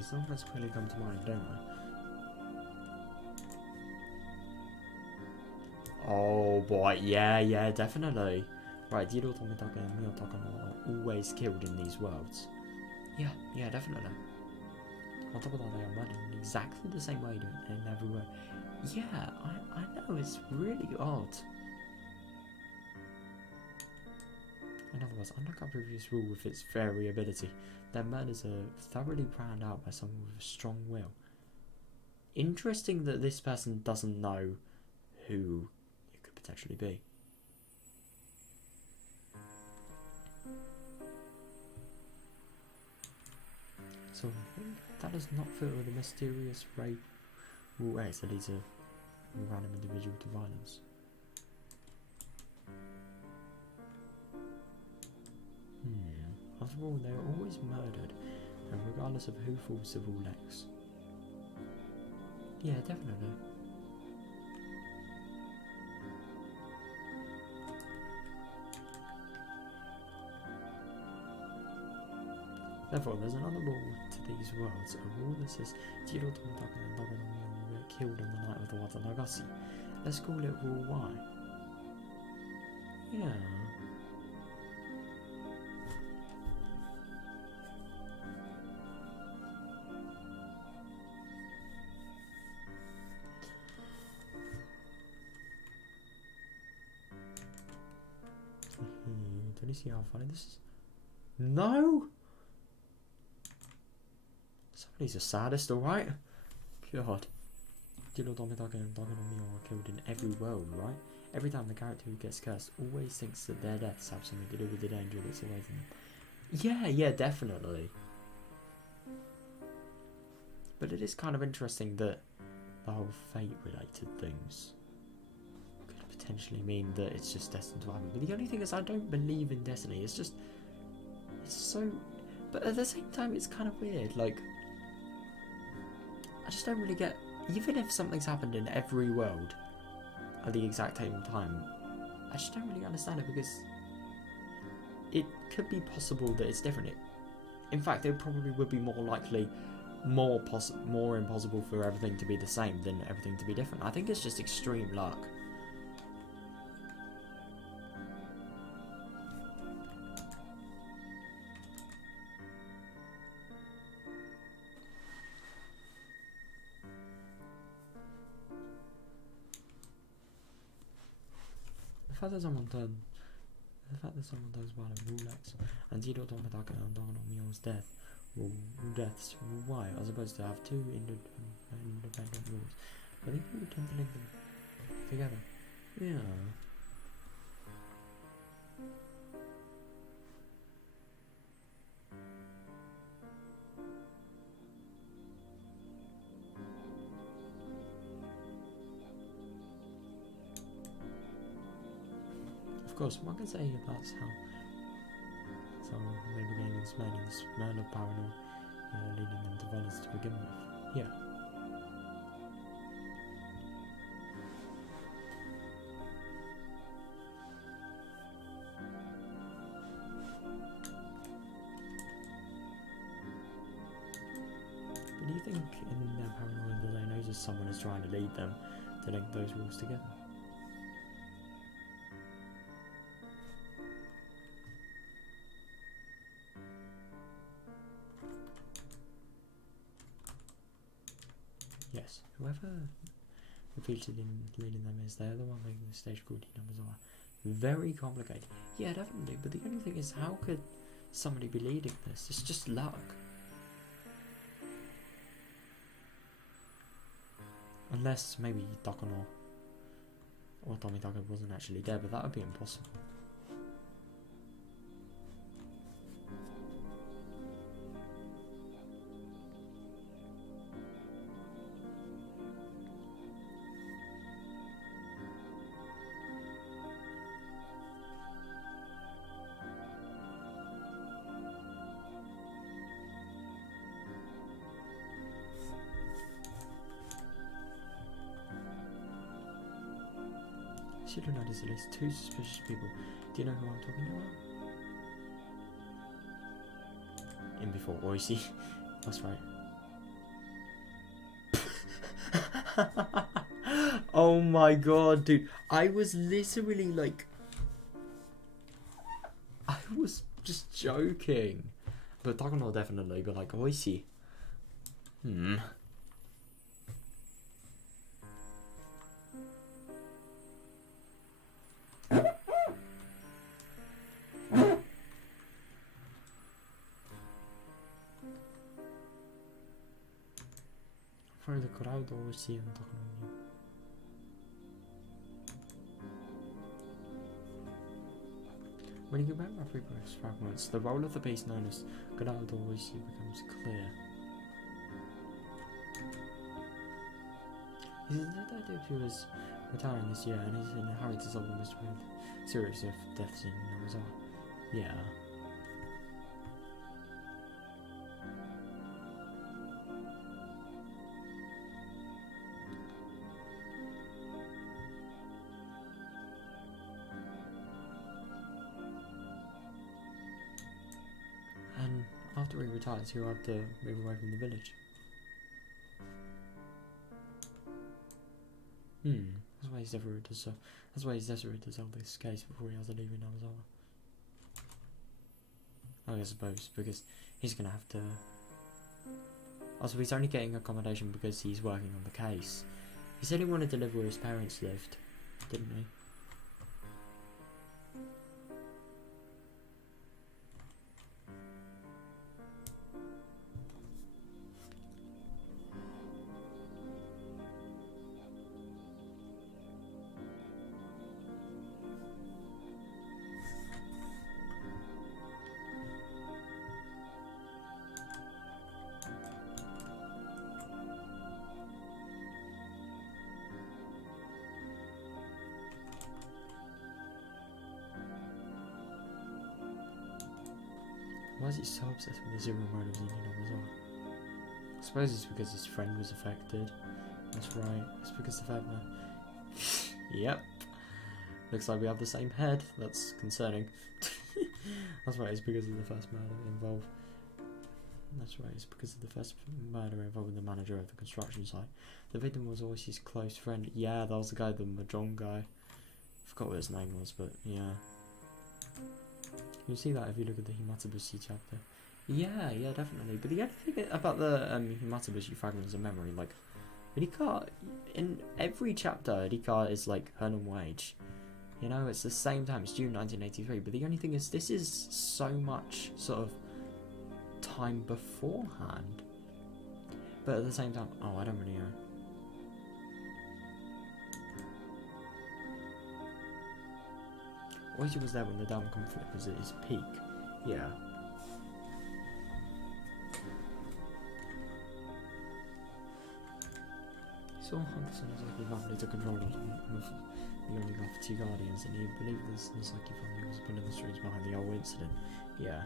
Some of us clearly come to mind, don't they? Oh boy, yeah, definitely. Right, Jiro, Tomitake, and Miyotaka are always killed in these worlds. Yeah, definitely. On top of that, they are murdered in exactly the same way in every way. Yeah, I know, it's really odd. In other words, unlike our previous rule with its variability, their murders are thoroughly planned out by someone with a strong will. Interesting that this person doesn't know who it could potentially be. So, that does not fit with the mysterious rape rule X that leads a random individual to violence. After all, they are always murdered, and regardless of who falls the rule X. Yeah, definitely. Therefore, there's another rule to these worlds, a rule that says Jiro, Tomitake, and Higurashi will get killed on the night of the Watanagasi. Let's call it Rule Y. Yeah. Don't you see how funny this is? No! Somebody's the saddest, alright? God. Jiro, Tomitake, and Higurashi are killed in every world, right? Every time the character who gets cursed always thinks that their deaths have something to do with the danger that's away from them. Yeah, definitely. But it is kind of interesting that the whole fate-related things could potentially mean that it's just destined to happen. But the only thing is, I don't believe in destiny. It's so... But at the same time, it's kind of weird. Like, I just don't really get... Even if something's happened in every world at the exact same time, I just don't really understand it, because it could be possible that it's different. In fact, it probably would be more likely, more impossible for everything to be the same than everything to be different. I think it's just extreme luck. The fact that someone turned The fact that someone does well in roulette and Zero Tomadaka and Mio's death deaths why as opposed to have two independent rules. But people tend to link them together. Yeah. Of course, one can say that's how they became ensnared in the smell of paranoia, leading them to violence to begin with. Yeah. But do you think in their paranoia that they notice someone is trying to lead them to link those rules together? Yes, whoever the featured in leading them is, they're the one making the stage called Minagoroshi. Very complicated. Yeah, definitely, but the only thing is, how could somebody be leading this? It's just luck. Unless maybe Takono or Tomitaka wasn't actually there, but that would be impossible. Should have noticed at least two suspicious people. Do you know who I'm talking about? In before Oishi. That's right. Oh my god, dude. I was literally like... I was just joking. But Takono definitely, but like Oishi. For the crowd always see and Takono. When you compare my previous fragments, the role of the beast known as Geraldo Oishi becomes clear. He said that he was retiring this year and he's inherited to solve a mystery of series of deaths in Namazawa. Yeah. And after he retires, he'll have to move away from the village. That's why he's desperate to solve. That's why he's desperate to solve this case before he has to leave in Namazawa. I suppose because he's gonna have to. Also, he's only getting accommodation because he's working on the case. He said he wanted to live where his parents lived, didn't he? Why is he so obsessed with the zero murders in Namazawa? I suppose it's because his friend was affected. That's right. It's because the fact that... Yep. Looks like we have the same head. That's concerning. That's right, it's because of the first murder involved. That's right, it's because of the first murder involving the manager of the construction site. The victim was always his close friend. Yeah, that was the guy, the Mahjong guy. Forgot what his name was, but yeah. You'll see that if you look at the Himatsubushi chapter. Yeah, definitely. But the other thing about the Himatsubushi fragments of memory, like, Rika, in every chapter, Rika is like her normal age. You know, it's the same time. It's June 1983. But the only thing is, this is so much sort of time beforehand. But at the same time, oh, I don't really know. Oishi was there when the Dam conflict was at its peak. Yeah. So Hunter Sonozaki family took control of the Oligarchy Guardians, and he believed the Sonozaki family was pulling the strings behind the whole incident. Yeah.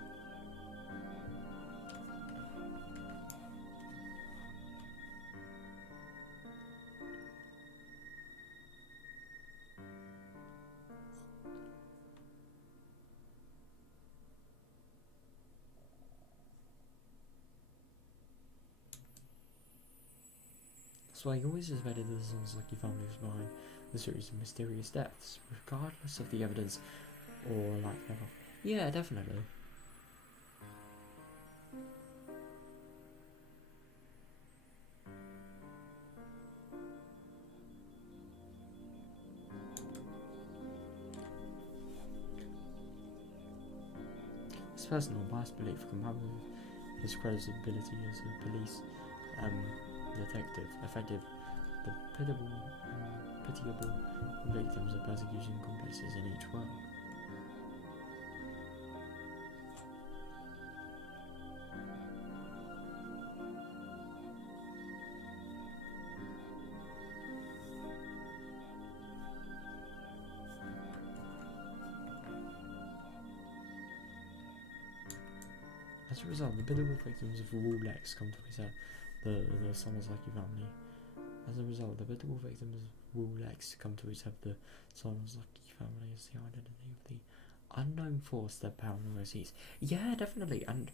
So he always suspected that the Sonozaki family was behind the series of mysterious deaths, regardless of the evidence or lack thereof. Yeah, definitely. His personal biased belief, combined with his credibility as a police detective, effective the pitiable victims of persecution complexes in each world. As a result, the pitiable victims of Rule X come to accept the Sonozaki family. As a result, the pitiable victims of Rule X come to accept the Sonozaki family as the identity of the unknown force that paranoia sees. Yeah, definitely, and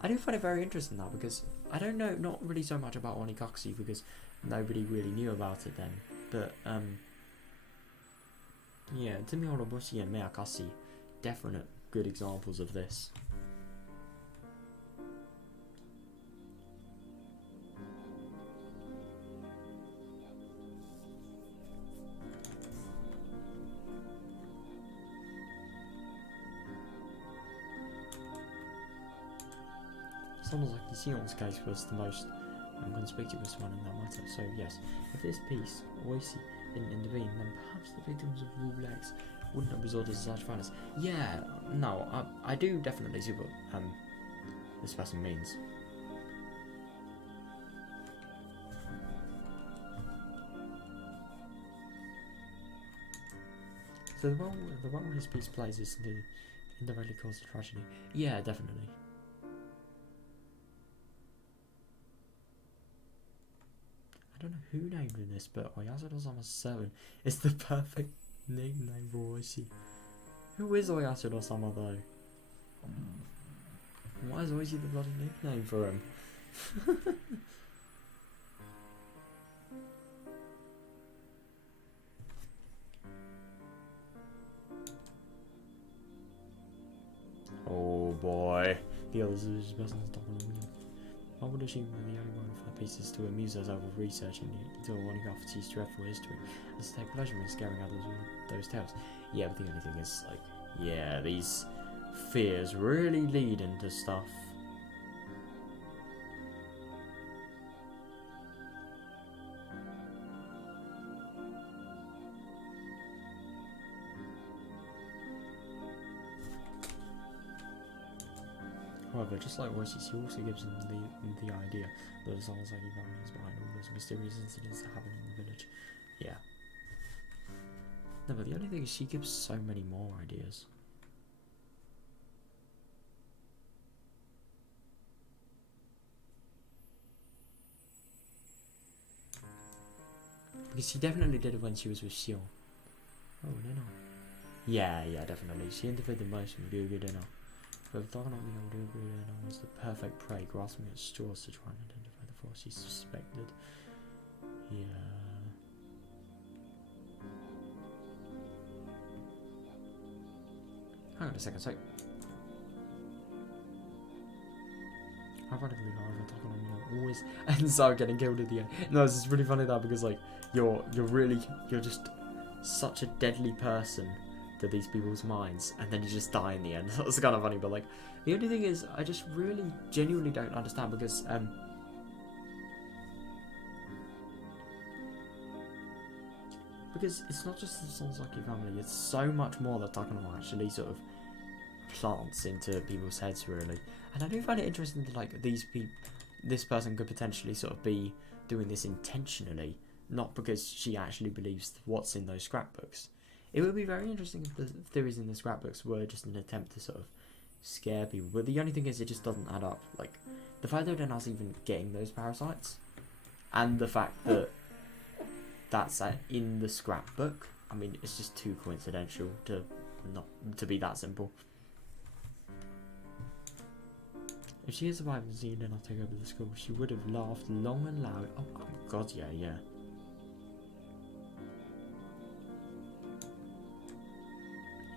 I do find it very interesting now because I don't know, not really so much about Onikakushi because nobody really knew about it then. But yeah, Tsumiyodoboshi and Miyakashi, definite good examples of this. Sonozaki Sion's case was the most conspicuous one in that matter, so yes, if this piece, Oishi, didn't intervene, then perhaps the victims of Rule X wouldn't have resorted to such violence. Yeah, no, I do definitely see what this person means. So the role his piece plays is to indirectly cause a tragedy. Yeah, definitely. I don't know who named him this, but Oyasuno-sama's servant is the perfect nickname for Oishi. Who is Oyasuno-sama though? Why is Oishi the bloody nickname for him? Oh boy. The others are just buzzing the top of them. I would assume that the only one of her pieces to amuse herself with researching into Onikakushi's dreadful history and to take pleasure in scaring others with those tales. Yeah, but the only thing is, like, yeah, these fears really lead into stuff. However, just like Oishi, she also gives them the idea that the Sonozaki family is behind all those mysterious incidents that happen in the village. Yeah. No, but the only thing is she gives so many more ideas. Because she definitely did it when she was with Shion. Oh, no. Yeah, definitely. She interfered the most with Ryuga Deno. But the dog on the old Ryuga was the perfect prey, grasping at straws to try and identify the force she suspected. Yeah. Hang on a second, so ironically, however, Takanami always ends up getting killed at the end. No, this is really funny though, because like you're just such a deadly person to these people's minds, and then you just die in the end. That's kind of funny, but like, the only thing is, I just really genuinely don't understand, because it's not just the Sonozaki family, it's so much more that Takano actually sort of plants into people's heads, really. And I do find it interesting that, like, this person could potentially sort of be doing this intentionally, not because she actually believes what's in those scrapbooks. It would be very interesting if the theories in the scrapbooks were just an attempt to sort of scare people, but the only thing is, it just doesn't add up. Like, the fact that they're not even getting those parasites, and the fact that that's in the scrapbook, I mean, it's just too coincidental to not to be that simple. If she had survived and seen her not take over the school, she would have laughed long and loud. Oh god, yeah.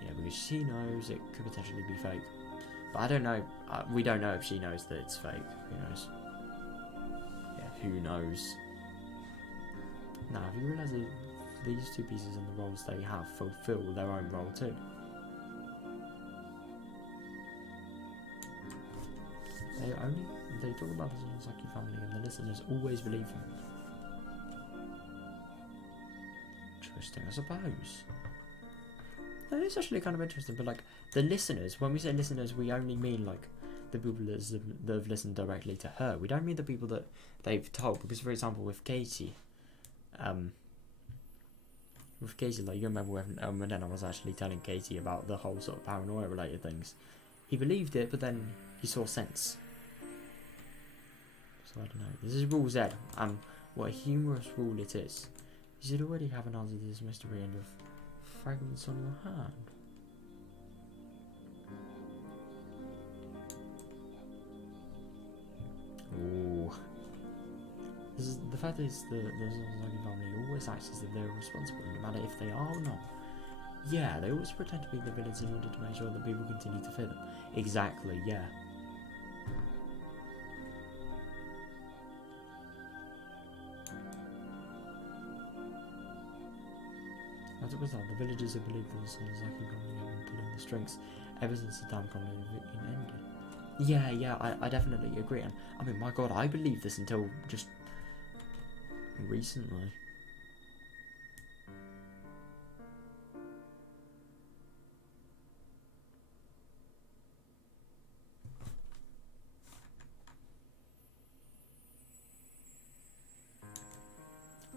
Yeah, because she knows it could potentially be fake. But I don't know, we don't know if she knows that it's fake. Who knows? Yeah, who knows? Now, have you realised that these two pieces and the roles they have fulfill their own role too? They talk about the Sonozaki family, and the listeners always believe them. Interesting, I suppose. That is actually kind of interesting, but like, the listeners, when we say listeners, we only mean like the people that have listened directly to her. We don't mean the people that they've told, because for example with Katie, like, you remember when I was actually telling Katie about the whole sort of paranoia related things. He believed it, but then he saw sense. So I don't know. This is rule Z, and what a humorous rule it is. You should already have an answer to this mystery and with fragments on your hand. Ooh. The fact is, the Sonozaki family always acts as if they're responsible, no matter if they are or not. Yeah, they always pretend to be the villains in order to make sure that people continue to fear them. Exactly, yeah. As a result, the villagers have believed that the Sonozaki family have been pulling the strings ever since the damn colony ended. Yeah, I definitely agree. And I mean, my god, I believed this until just recently.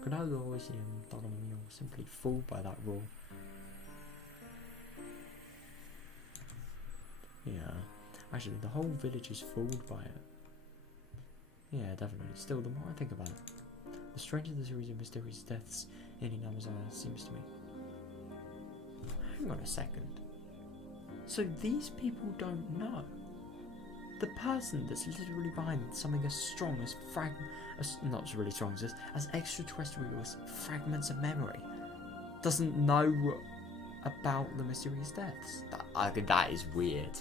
Minagoroshi and Takano were simply fooled by that rule. Yeah, actually, the whole village is fooled by it. Yeah, definitely. Still, the more I think about it, the stranger the series of mysterious deaths in Inamazaya seems to me. Hang on a second. So these people don't know. The person that's literally behind something as strong as not really strong as extraterrestrial as fragments of memory doesn't know about the mysterious deaths. That is weird.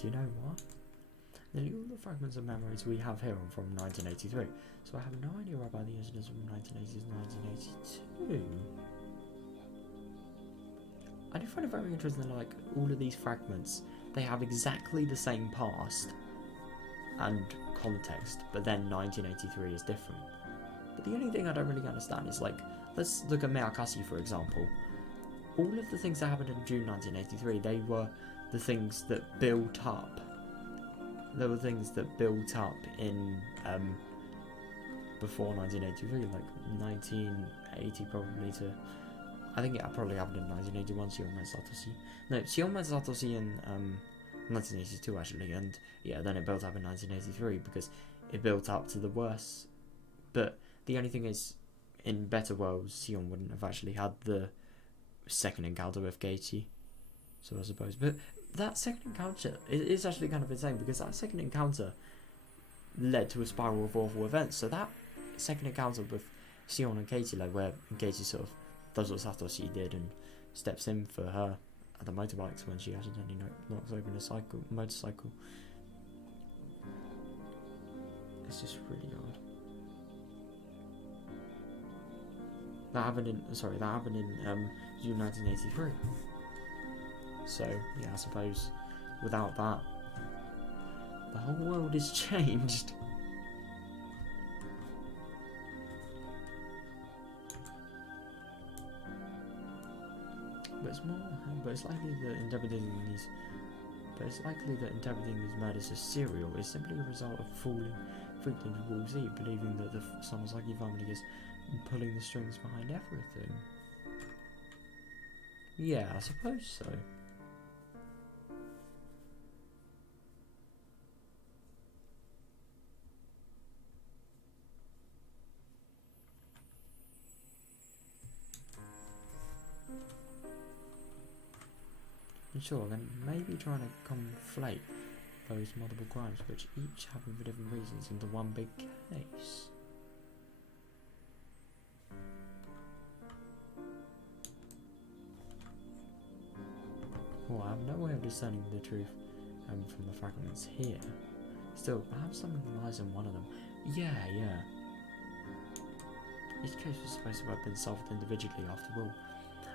Do you know what? Nearly all the fragments of memories we have here are from 1983, so I have no idea about the incidents from 1980 to 1982. I do find it very interesting that, like, all of these fragments, they have exactly the same past and context, but then 1983 is different. But the only thing I don't really understand is, like, let's look at Minagoroshi, for example. All of the things that happened in June 1983, they were the things that built up. There were things that built up in before 1983, like 1980 probably to. I think it probably happened in 1981. Sion Satoshi. No, Sion Satoshi in 1982 actually, and yeah, then it built up in 1983 because it built up to the worst. But the only thing is, in better worlds, Sion wouldn't have actually had the second encounter with Geichi, so I suppose. But that second encounter is actually kind of insane because that second encounter led to a spiral of awful events. So that second encounter with Sion and Katie, like where Katie sort of does what Satoshi did and steps in for her at the motorbikes when she accidentally knocks over a motorcycle. It's just really odd. That happened in June 1983. So yeah, I suppose without that, the whole world is changed. But it's likely that interpreting these murders as serial is simply a result of falling victim to Wolves Eve, believing that the Sonozaki family is pulling the strings behind everything. Yeah, I suppose so. And sure, then maybe trying to conflate those multiple crimes, which each happen for different reasons, into one big case. Well, I have no way of discerning the truth from the fragments here. Still, perhaps something lies in one of them. Yeah. Each case was supposed to have been solved individually after all.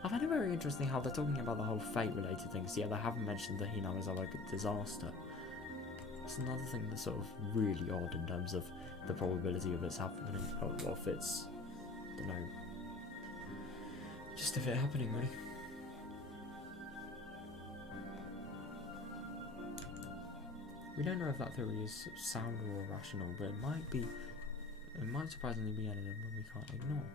I find it very interesting how they're talking about the whole fate-related things, yet they haven't mentioned the Hinamizawa disaster. That's another thing that's sort of really odd in terms of the probability of its happening, of its, I don't know, just of it happening, really. We don't know if that theory is sound or irrational, but it might surprisingly be an element we can't ignore.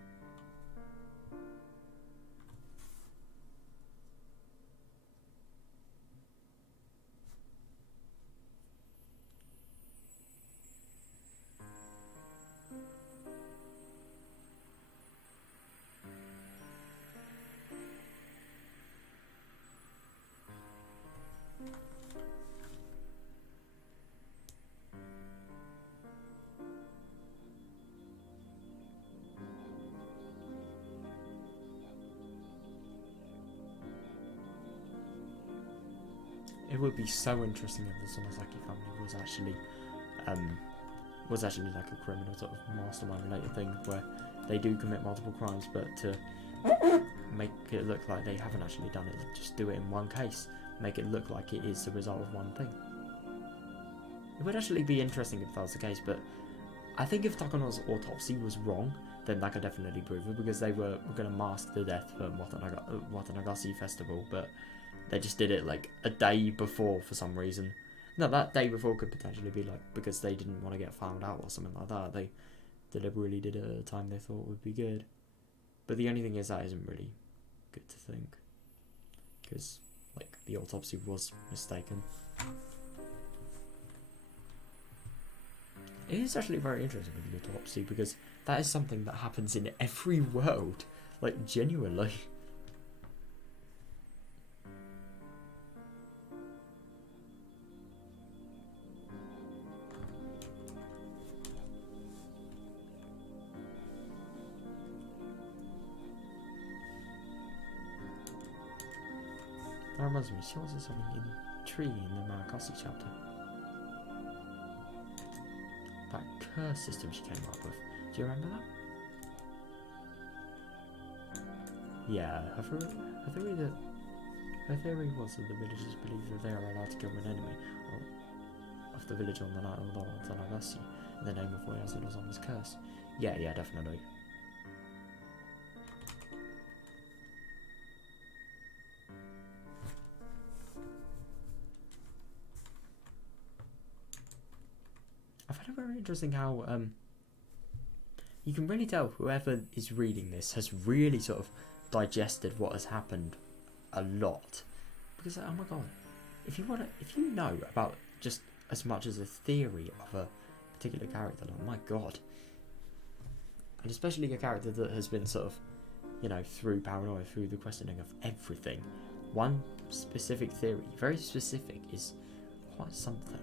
It would be so interesting if the Sonozaki family was actually like a criminal sort of mastermind related thing where they do commit multiple crimes, but to make it look like they haven't actually done it, just do it in one case, make it look like it is the result of one thing. It would actually be interesting if that was the case, but I think if Takano's autopsy was wrong, then that could definitely prove it, because they were going to mask the death for Watanagasi Festival, but they just did it like a day before for some reason. No, that day before could potentially be like because they didn't want to get found out or something like that. They deliberately did it at a time they thought would be good. But the only thing is that isn't really good to think, because like the autopsy was mistaken. It is actually very interesting with the autopsy, because that is something that happens in every world, like genuinely. That reminds me, she also saw something intriguing in the Minagoroshi chapter. That curse system she came up with. Do you remember that? Yeah, her theory was that the villagers believe that they are allowed to kill an enemy of the village on the night of the Tanagasi in the name of Oyasuno-sama's curse. Yeah, definitely. I find it very interesting how you can really tell whoever is reading this has really sort of digested what has happened a lot, because oh my god, if you know about just as much as a theory of a particular character, like, my god. And especially a character that has been sort of, you know, through paranoia, through the questioning of everything. One specific theory, very specific, is quite something.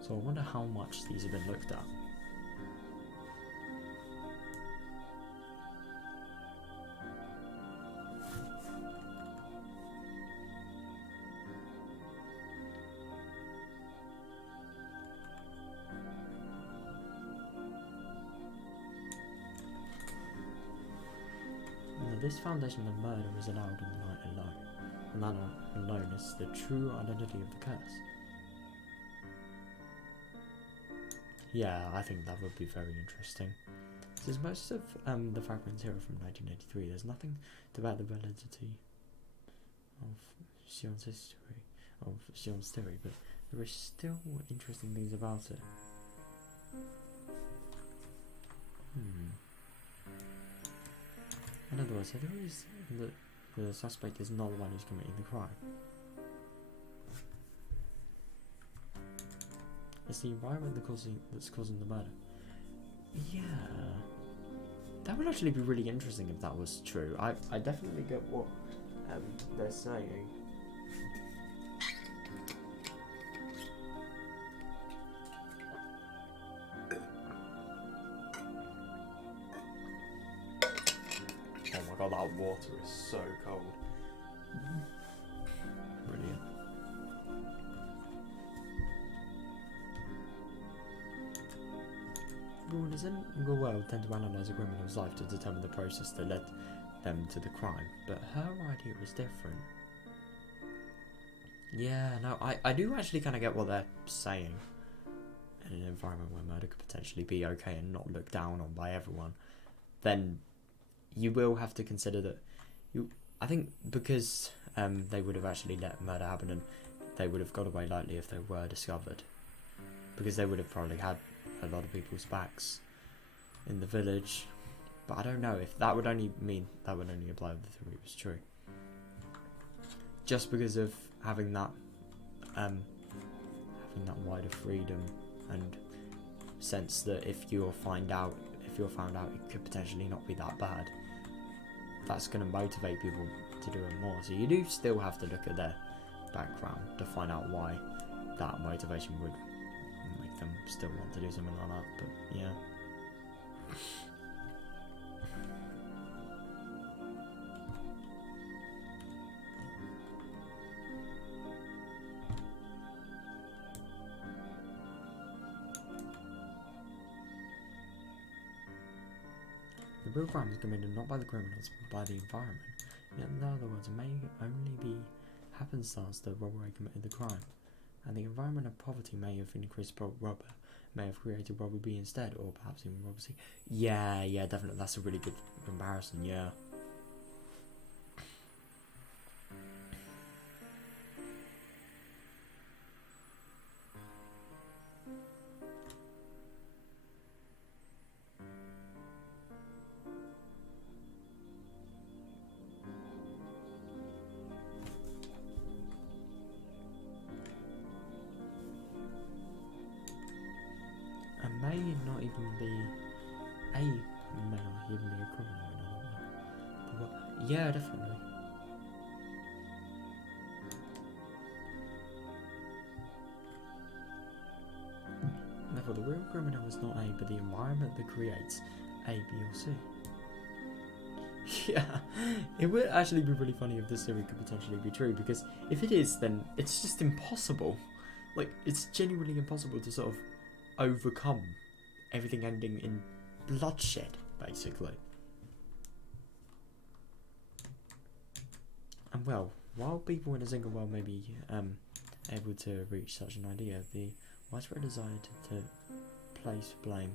So I wonder how much these have been looked at. This foundation of murder is allowed in the night alone, and that night alone is the true identity of the curse. Yeah, I think that would be very interesting. Since most of the fragments here are from 1983, there's nothing about the validity of Sion's theory, but there is still interesting things about it. In other words, the theory is that the suspect is not the one who's committing the crime. It's the environment that's causing the murder. Yeah. That would actually be really interesting if that was true. I definitely get what they're saying. Oh my god, that water is so cold. Brilliant. Rulers in the world tend to analyse a criminal's life to determine the process that led them to the crime, but her idea was different. Yeah, no, I do actually kind of get what they're saying. In an environment where murder could potentially be okay and not looked down on by everyone, then you will have to consider that I think because they would have actually let murder happen and they would have got away lightly if they were discovered, because they would have probably had a lot of people's backs in the village. But I don't know if that would only apply if the theory was true, just because of having that wider freedom and sense that if you're found out it could potentially not be that bad. That's going to motivate people to do it more. So you do still have to look at their background to find out why that motivation would make them still want to do something like that. But yeah. The real crime is committed not by the criminals, but by the environment. Yet, in other words, it may only be happenstance that robber committed the crime, and the environment of poverty may have increased robber, may have created robber B instead, or perhaps even robber C. Yeah, definitely. That's a really good comparison. Yeah. May not even be a may not even be a criminal, I don't know. But, yeah, definitely. Therefore, the real criminal is not A, but the environment that creates A, B, or C. Yeah, it would actually be really funny if this theory could potentially be true, because if it is, then it's just impossible. Like, it's genuinely impossible to sort of overcome everything ending in bloodshed, basically. And well, while people in a single world may be able to reach such an idea, the widespread desire to place blame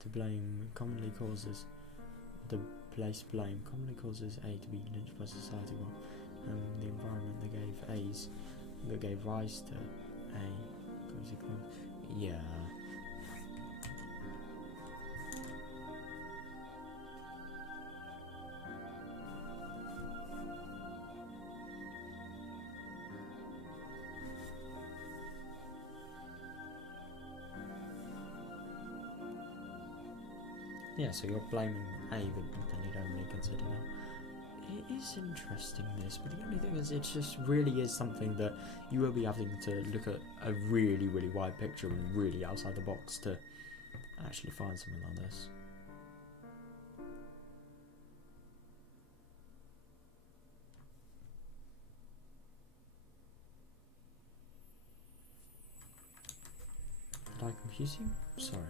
to blame commonly causes A to be lynched by society, while the environment that gave rise to A. Yeah. Yeah, so you're blaming A, but then you don't really consider that. It is interesting, this, but the only thing is it just really is something that you will be having to look at a really, really wide picture and really outside the box to actually find something like this. Did I confuse you? Sorry.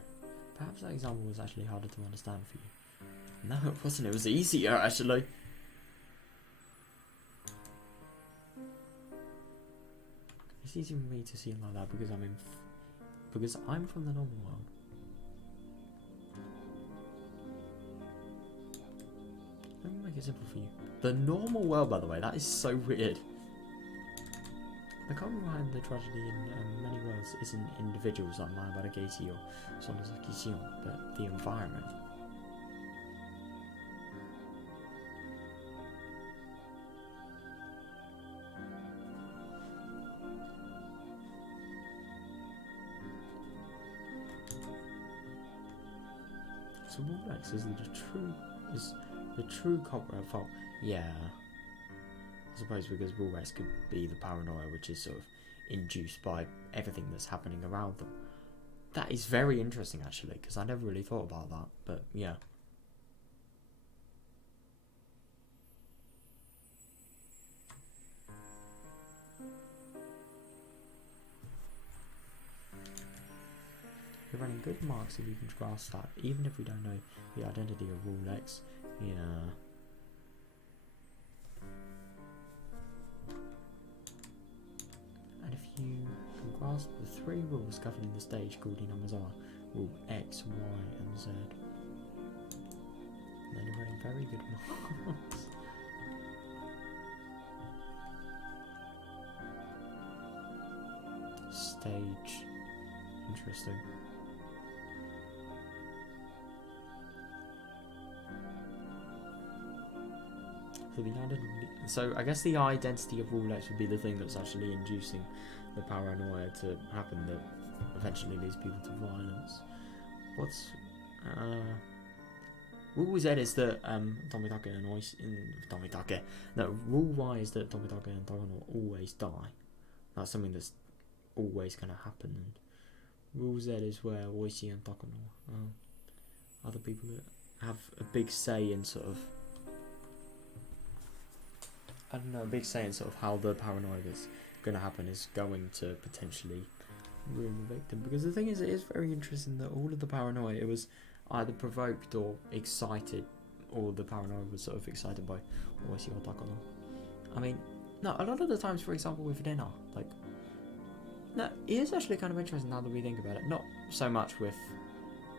Perhaps that example was actually harder to understand for you. No, it wasn't. It was easier, actually. It's easy for me to see it like that because I'm from the normal world. Let me make it simple for you. The normal world, by the way, that is so weird. The common behind the tragedy in many worlds isn't individuals like Minagoroshi or Sonozaki Shion, but the environment. So Wolfex is the true culprit at fault. Yeah. I suppose because Wolfex could be the paranoia which is sort of induced by everything that's happening around them. That is very interesting actually, because I never really thought about that, but yeah. You're running good marks if you can grasp that, even if we don't know the identity of Wolfex. Yeah. And if you can grasp the three rules governing the stage called numbers are rule X, Y, and Z, then you're running very good marks. Stage. Interesting. So I guess the identity of Wolfex would be the thing that's actually inducing the paranoia to happen that eventually leads people to violence. What's Rule Z is that Tomitake and Tomitake. No, Rule Y is that Tomitake and Takano always die. That's something that's always gonna happen. And Rule Z is where Oishi and Takano are the people that have a big say in sort of a big say in sort of how the paranoia that's going to happen is going to potentially ruin the victim. Because the thing is, it is very interesting that all of the paranoia, it was either provoked or excited, or the paranoia was sort of excited by Oishi or Takano. I mean, no, a lot of the times, for example, with dinner, like, no, it is actually kind of interesting now that we think about it. Not so much with,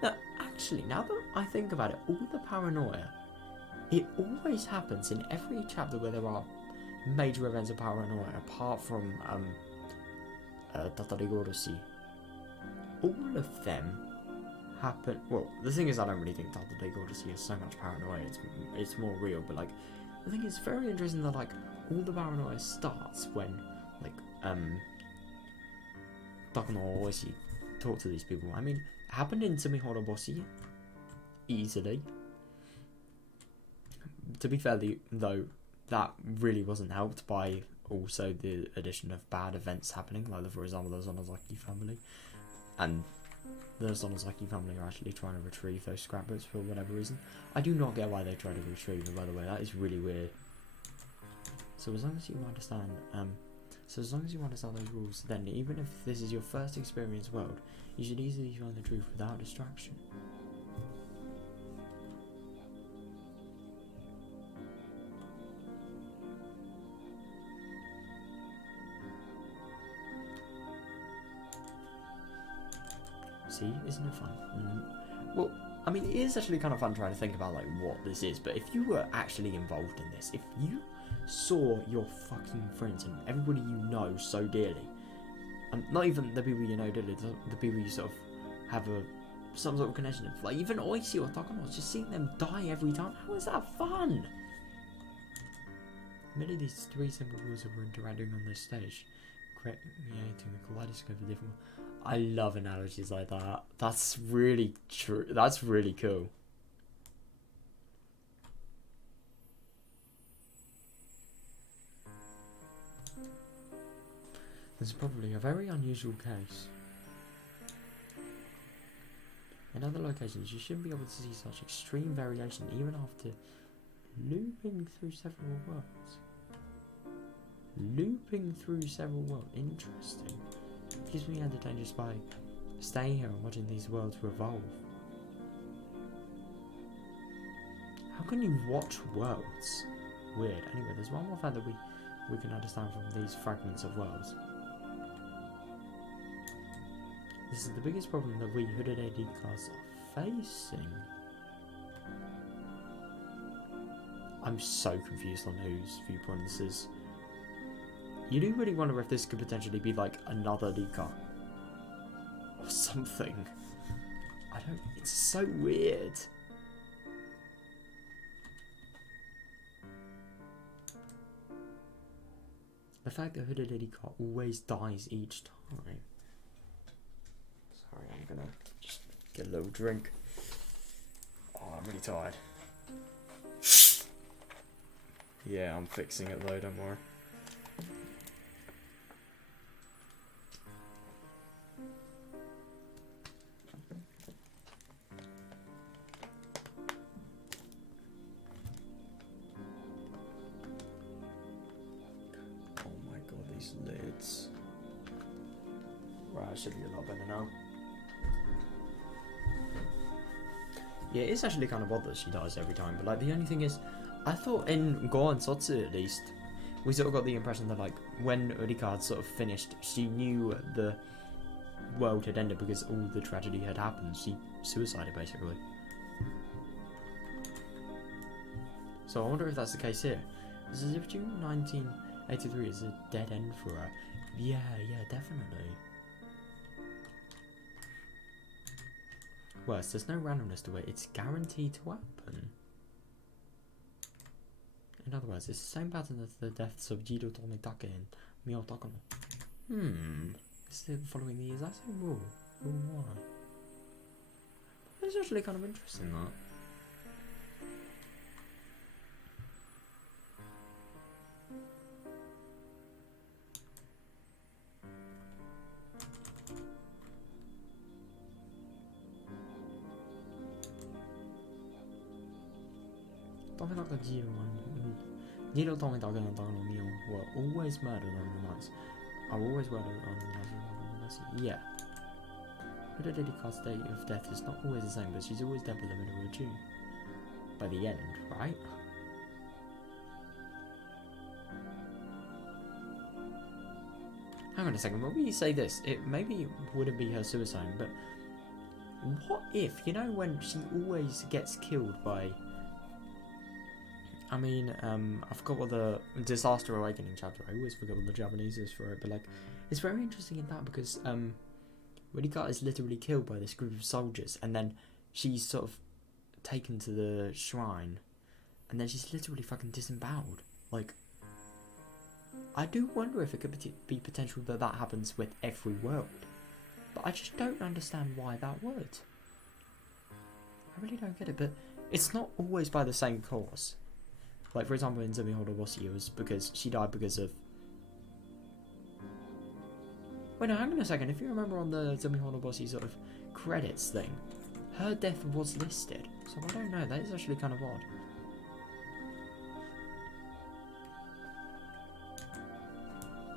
no, actually, now that I think about it, all the paranoia, it always happens in every chapter where there are major events of paranoia, apart from Minagoroshi. All of them happen. Well, the thing is, I don't really think Minagoroshi has so much paranoia. It's more real. But like, the thing is very interesting that like all the paranoia starts when like Takano or Oishi talk to these people. I mean, it happened in Minagoroshi easily. To be fair, though, that really wasn't helped by also the addition of bad events happening, like for example the Sonozaki family, and the Sonozaki family are actually trying to retrieve those scrapbooks for whatever reason. I do not get why they try to retrieve them, by the way. That is really weird. So as long as you understand, those rules, then even if this is your first experience world, you should easily find the truth without distraction. See, isn't it fun? Well, I mean, it is actually kind of fun trying to think about like what this is, but if you were actually involved in this, if you saw your fucking friends and everybody you know so dearly, and not even the people you know dearly, the people you sort of have some sort of connection with, like even Oishi or Takano, just seeing them die every time, how is that fun? Many of these three simple rules that we're interacting on this stage, creating the kaleidoscope of different. I love analogies like that. That's really true. That's really cool. This is probably a very unusual case. In other locations, you shouldn't be able to see such extreme variation even after looping through several worlds. Looping through several worlds. Interesting. It keeps me entertained just by staying here and watching these worlds revolve. How can you watch worlds? Weird. Anyway, there's one more fact that we can understand from these fragments of worlds. This is the biggest problem that we hooded AD class are facing. I'm so confused on whose viewpoint this is. You do really wonder if this could potentially be like another Dika. Or something. I don't... It's so weird. The fact that hooded Dika always dies each time. Sorry, I'm gonna just get a little drink. Oh, I'm really tired. Yeah, I'm fixing it though, don't worry. Oh my god, these lids. Right, I should be a lot better now. Yeah, it's actually kind of odd that she dies every time, but like the only thing is, I thought in Gohan Sotsu at least, we sort of got the impression that like when Urika had sort of finished, she knew the world had ended because all the tragedy had happened. She suicided basically. So I wonder if that's the case here. This is if June 1983 is a dead end for her. Yeah, definitely. Worse, there's no randomness to it, it's guaranteed to happen. In other words, it's the same pattern as the deaths of Jiro Tomitake and Mio Takono. Is it following the exact same rule? Rule 1. It's actually kind of interesting, that. Tomitake Jiro and Jiro Tomitake and Takono Mio were always murdered on the nights. Are always murdered on the nights. Yeah. Her Dedika's date of death is not always the same, but she's always dead by the middle of June. By the end, right? Hang on a second, when we say this, it maybe wouldn't be her suicide, but what if, you know, when she always gets killed by... I mean, I forgot what the Disaster Awakening chapter, I always forget what the Japanese is for it, but like, it's very interesting in that because, Rika is literally killed by this group of soldiers, and then she's sort of taken to the shrine, and then she's literally fucking disemboweled. Like, I do wonder if it could be potential that that happens with every world, but I just don't understand why that would. I really don't get it, but it's not always by the same cause. Like, for example, in Zumi Horoboshi, it was because she died because of... Wait, no, hang on a second. If you remember on the Zumi Horoboshi sort of credits thing, her death was listed. So I don't know, that is actually kind of odd.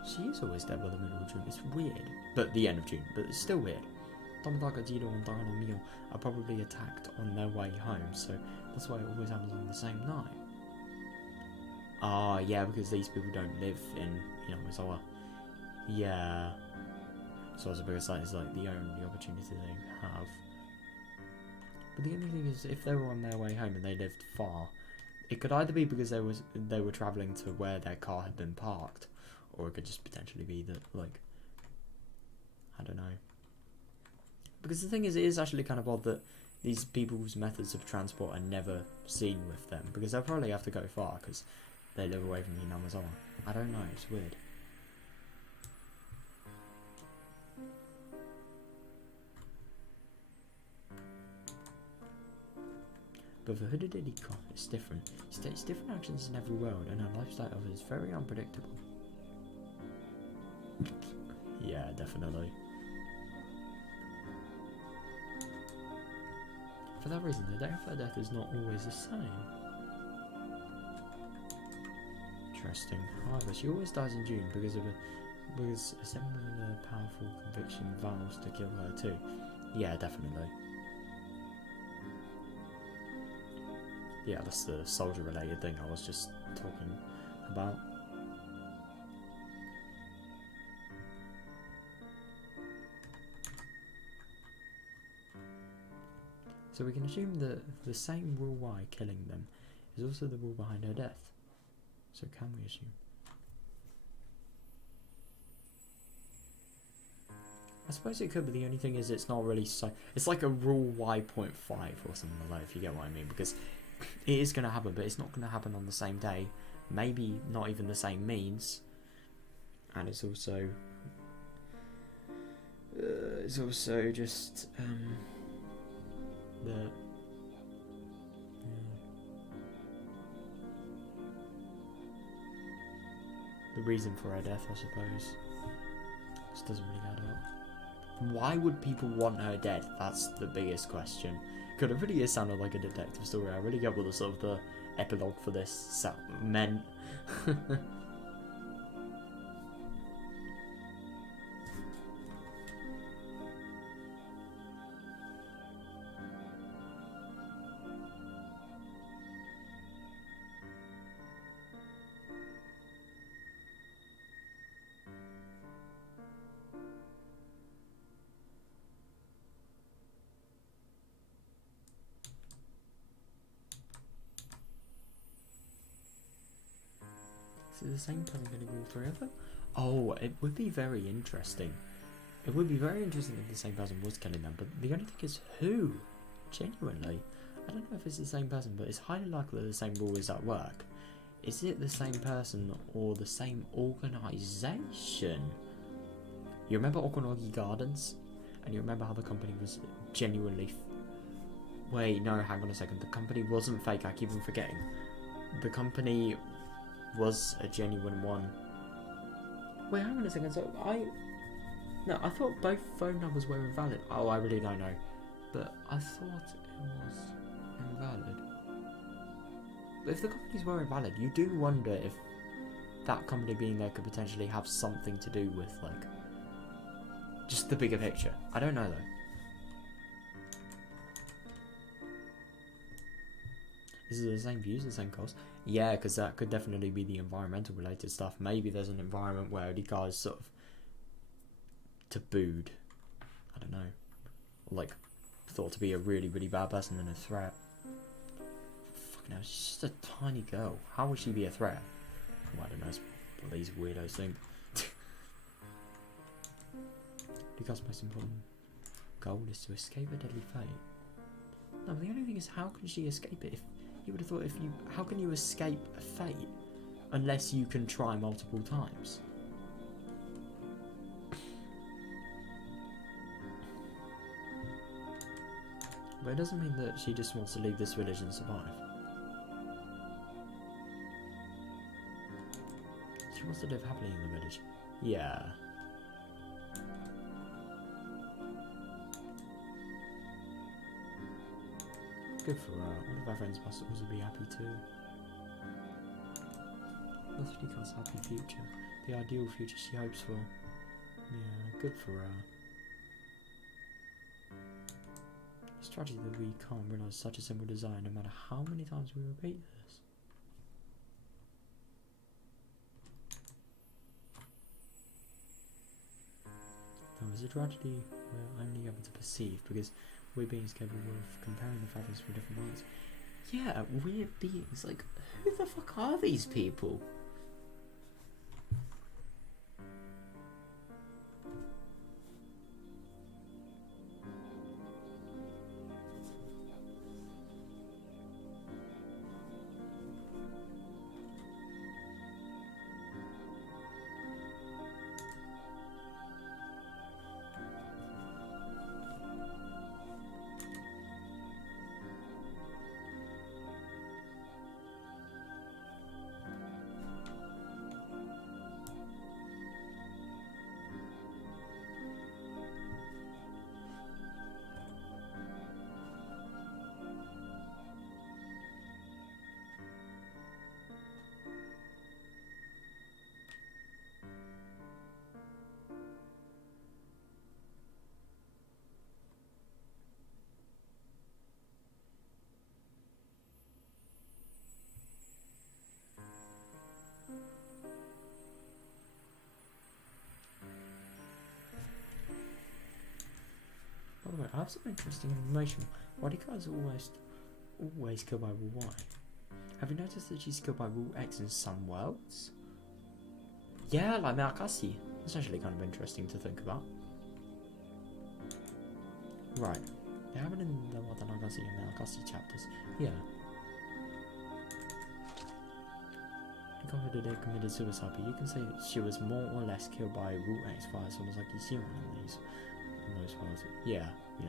She is always dead by the middle of June. It's weird. But the end of June, but it's still weird. Tomitake, Jiro, and Takono Mio are probably attacked on their way home, so that's why it always happens on the same night. Ah, yeah, because these people don't live in, Misawa. Yeah. So I suppose that is like the only opportunity they have. But the only thing is, if they were on their way home and they lived far, it could either be because they were travelling to where their car had been parked, or it could just potentially be that, like, I don't know. Because the thing is, it is actually kind of odd that these people's methods of transport are never seen with them, because they'll probably have to go far, because they live away from Hinamazawa. I don't know, it's weird. But for Hooded Rika, it's different. She takes different actions in every world, and her lifestyle of it is very unpredictable. Yeah, definitely. For that reason, the day of her death is not always the same. Interesting. However, she always dies in June because a similar powerful conviction vows to kill her too. Yeah, definitely. Yeah, that's the soldier-related thing I was just talking about. So we can assume that the same rule why killing them is also the rule behind her death. So can we assume? I suppose it could, but the only thing is it's not really so... It's like a rule y.5 or something like that, if you get what I mean, because it is going to happen, but it's not going to happen on the same day. Maybe not even the same means. And it's also... just... the reason for her death, I suppose. This doesn't really add up. Why would people want her dead? That's the biggest question. Because it really is sounding like a detective story. I really get what the sort of the epilogue for this meant. Is the same person going to go through of them? Oh, it would be very interesting. It would be very interesting if the same person was killing them, but the only thing is who? Genuinely. I don't know if it's the same person, but it's highly likely that the same rule is at work. Is it the same person or the same organisation? You remember Okanogi Gardens? And you remember how the company was genuinely... Wait, no, hang on a second. The company wasn't fake, I keep on forgetting. The company was a genuine one. Wait, hang on a second. So no, I thought both phone numbers were invalid. Oh, I really don't know. But I thought it was invalid. But if the companies were invalid, you do wonder if that company being there could potentially have something to do with, like, just the bigger picture. I don't know, though. Is it the same views, the same cost? Yeah, because that could definitely be the environmental related stuff. Maybe there's an environment where the guy's sort of tabooed. I don't know. Like, thought to be a really, really bad person and a threat. Fucking hell, she's just a tiny girl. How would she be a threat? Well, I don't know. It's what these weirdos think. The guy's most important goal is to escape a deadly fate. No, the only thing is, how can she escape it? If you would have thought, how can you escape a fate unless you can try multiple times? But it doesn't mean that she just wants to leave this village and survive. She wants to live happily in the village. Yeah. Good for her. All of our friends must also be happy too. Lothrica's happy future. The ideal future she hopes for. Yeah, good for her. It's tragic that we can't realise such a simple desire no matter how many times we repeat this. Though it's a tragedy we're only able to perceive because we're beings capable of comparing the fragments from different worlds. Yeah, we're beings. Like, who the fuck are these people? Wait, I have some interesting information. Wadika is always killed by Rule Y. Have you noticed that she's killed by Rule X in some worlds? Yeah, like Minagoroshi. That's actually kind of interesting to think about. Right. They have it in the Minagoroshi and Minagoroshi chapters. Yeah. They committed suicide, but you can say that she was more or less killed by Rule X via someone like Ishima in those worlds. Yeah, yeah.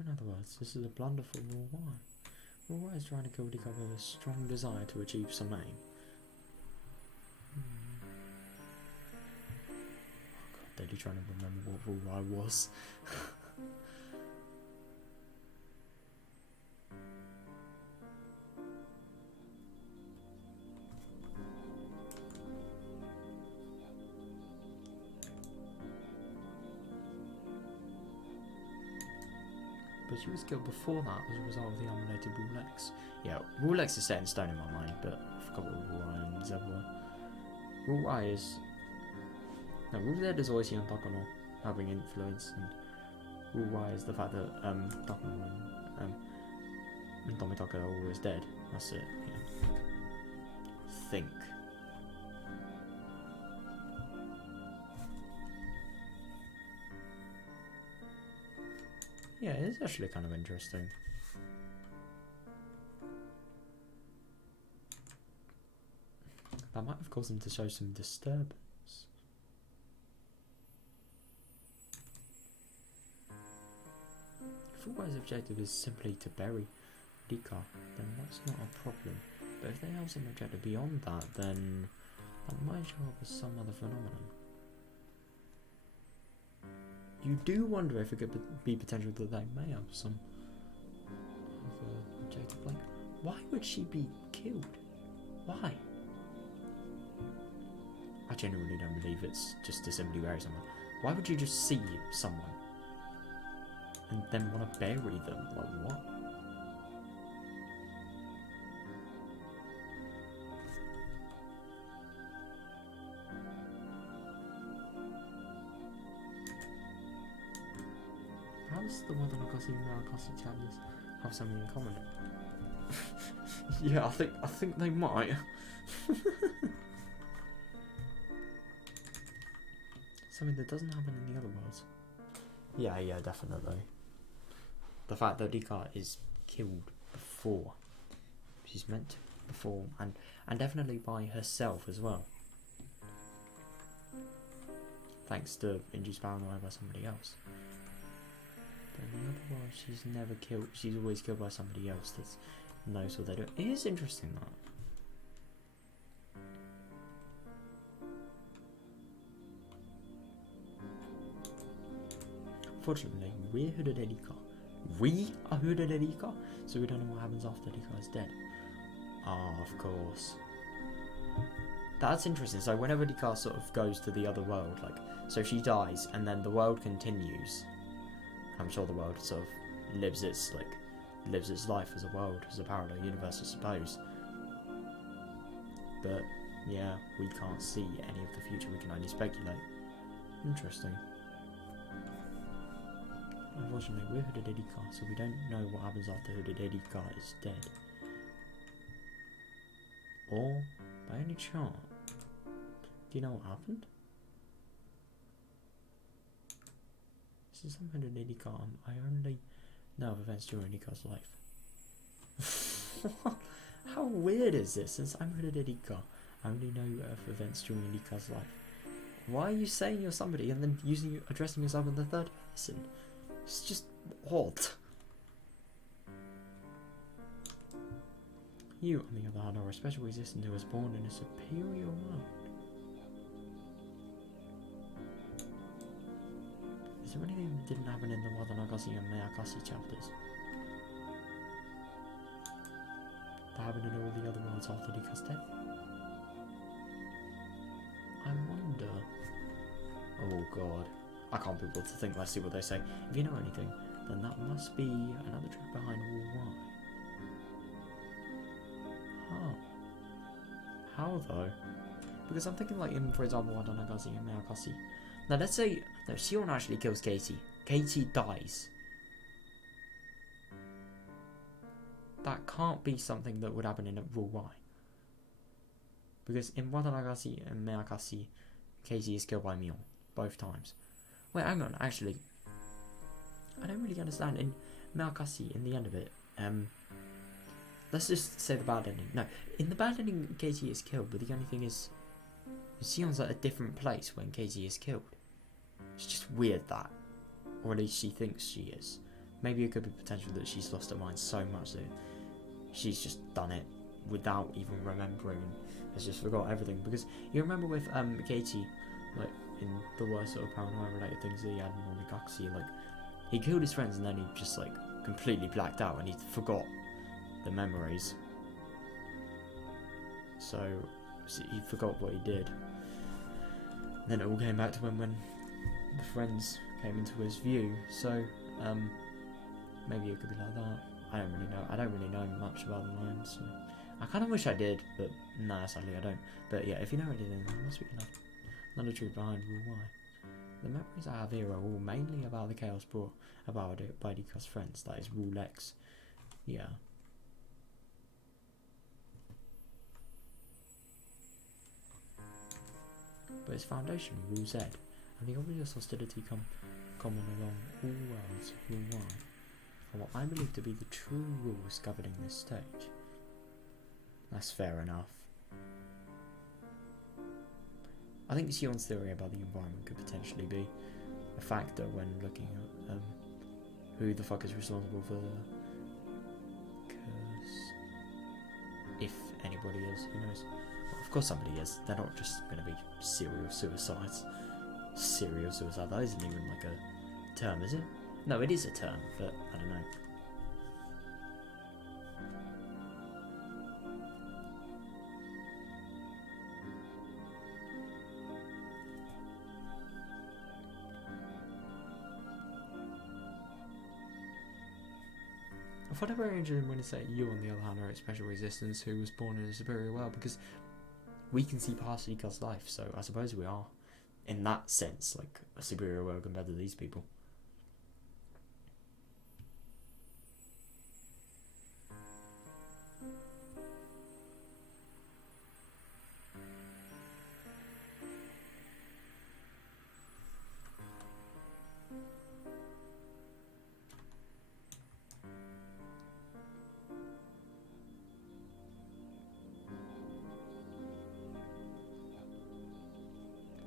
In other words, this is a blunder for Rule Y. Rule Y is trying to kill Dika with a strong desire to achieve some aim. Oh god, they're trying to remember what Rule Y was. But she was killed before that as a result of the unrelated Rule X. Yeah, Rule X is set in stone in my mind, but I forgot what Rule Y and Z were. Rule Y is... No, Rule Z is always young Takano having influence, and Rule Y is the fact that Takano and Tomitaka are always dead. That's it, yeah. Think. Yeah, it's actually kind of interesting. That might have caused them to show some disturbance. If Fulbrigh's objective is simply to bury Dika, then that's not a problem. But if they have some objective beyond that, then that might show up as some other phenomenon. You do wonder if it could be potential that they may have some other objective. Like, why would she be killed? Why? I genuinely don't believe it's just to simply bury someone. Why would you just see someone and then want to bury them? Like, what? How's the Minagoroshi and Minagoroshi chapters have something in common? Yeah, I think they might. Something that doesn't happen in the other worlds. Yeah, definitely. The fact that Dika is killed before she's meant to, before, and definitely by herself as well. Thanks to induced paranoia by somebody else. But in the other world, she's never killed. She's always killed by somebody else that knows what they do. It is interesting that. Fortunately, we're hooded Edika. We are hooded Edika, so we don't know what happens after Edika is dead. Ah, of course. That's interesting. So whenever Edika sort of goes to the other world, like, so she dies, and then the world continues. I'm sure the world sort of lives its life as a world, as a parallel universe, I suppose. But yeah, we can't see any of the future. We can only speculate. Interesting. Unfortunately, we're hooded Edika, so we don't know what happens after hooded Edika is dead. Or, by any chance, do you know what happened? Since I'm hooded Edika, I only know of events during Edika's life. How weird is this? Since I'm hooded Edika, I only know of events during Edika's life. Why are you saying you're somebody and then addressing yourself in the third person? It's just odd. You, on the other hand, are a special existence who was born in a superior world. Is there anything that didn't happen in the Minagoroshi and Minagoroshi chapters? happened in all the other worlds after Rika's death? I wonder. Oh god. I can't be able to think. Let's see what they say. If you know anything, then that must be another trick behind War Y. Huh. How though? Because I'm thinking like in, for example, Watanagashi and Minagoroshi. Now let's say no, Shion actually kills Katie. Katie dies. That can't be something that would happen in a Rule Y. Because in Watanagashi and Minagoroshi, Katie is killed by Mion both times. Wait, hang on, actually. I don't really understand. In Minagoroshi, in the end of it, let's just say the bad ending. No, in the bad ending, Katie is killed, but the only thing is, Sion's at a different place when Katie is killed. It's just weird that, or at least she thinks she is. Maybe it could be potential that she's lost her mind so much that she's just done it without even remembering and has just forgot everything. Because you remember with Katie, like in the worst sort of paranoia related things that he had in Minagoroshi, like he killed his friends and then he just like completely blacked out and he forgot the memories. So he forgot what he did. And then it all came back to him when the friends came into his view. So maybe it could be like that. I don't really know. I don't really know much about the mind, so I kind of wish I did, but nah, sadly I don't. But yeah, if you know anything, there must be another truth behind Rule Y. The memories I have here are all mainly about the chaos brought about it by Rika's friends. That is Rule X. Yeah. But its foundation, Rule Z, and the obvious hostility common along all worlds, Rule Y, are what I believe to be the true rules governing this stage. That's fair enough. I think Sion's theory about the environment could potentially be a factor when looking at who the fuck is responsible for the curse. If anybody is, who knows? Well, of course somebody is. They're not just going to be serial suicides. Serial suicide, that isn't even like a term, is it? No, it is a term, but I don't know. I find it very interesting when it's that you, on the other hand, are a special existence who was born in a superior world, because we can see past Rika's life, so I suppose we are, in that sense, like a superior world compared to these people.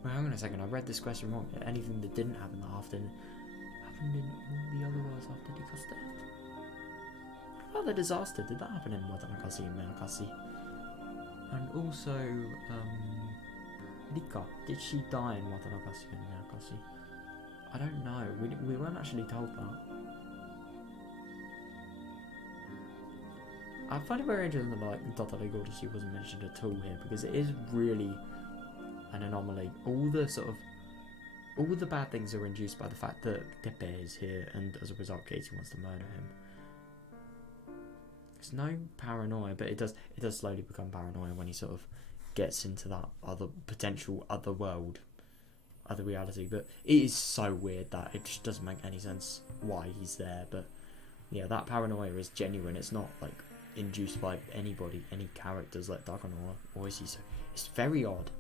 Well, hang on a second, I read this question wrong. Anything that didn't happen that often happened in all the other worlds after Rika's death. What about the disaster? Did that happen in Watanagashi and Minagoroshi? And also, Rika, did she die in Watanagashi and Minagoroshi? I don't know. We weren't actually told that. I find it very interesting that like Minagoroshi wasn't mentioned at all here, because it is really an anomaly. All the bad things are induced by the fact that Tepe is here, and as a result Katie wants to murder him. It's no paranoia, but it does slowly become paranoia when he sort of gets into that other world, other reality. But it is so weird that it just doesn't make any sense why he's there. But yeah, that paranoia is genuine. It's not like induced by anybody, any characters like Dagon or Izzy. So it's very odd.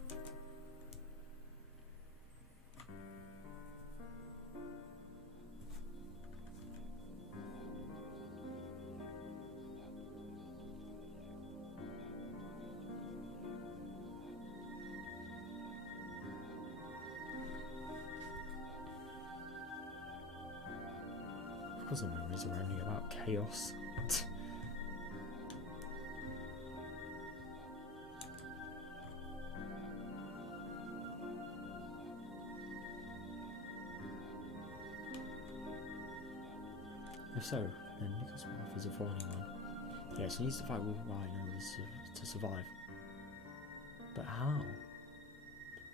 Of course the memories are only about chaos. If so, then Nicholas Wolf is a falling one. Yeah, she needs to fight Wolverine in order to survive. But how?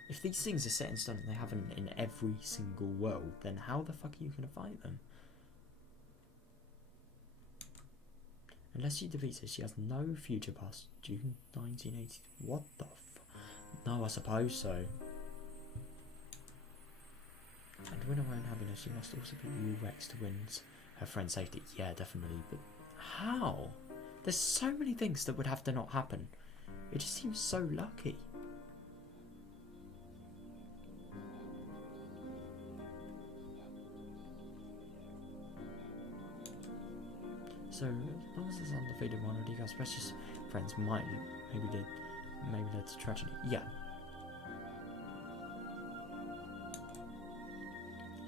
If these things are set in stone and they happen in every single world, then how the fuck are you going to fight them? Unless she defeats her, she has no future past June 1980. What the fuck? No, I suppose so. And to win her own happiness, she must also be Rex to win her friend's safety. Yeah, definitely. But how? There's so many things that would have to not happen. It just seems so lucky. So, as long as this undefeated one of Dika's precious friends might maybe lead to tragedy. Yeah.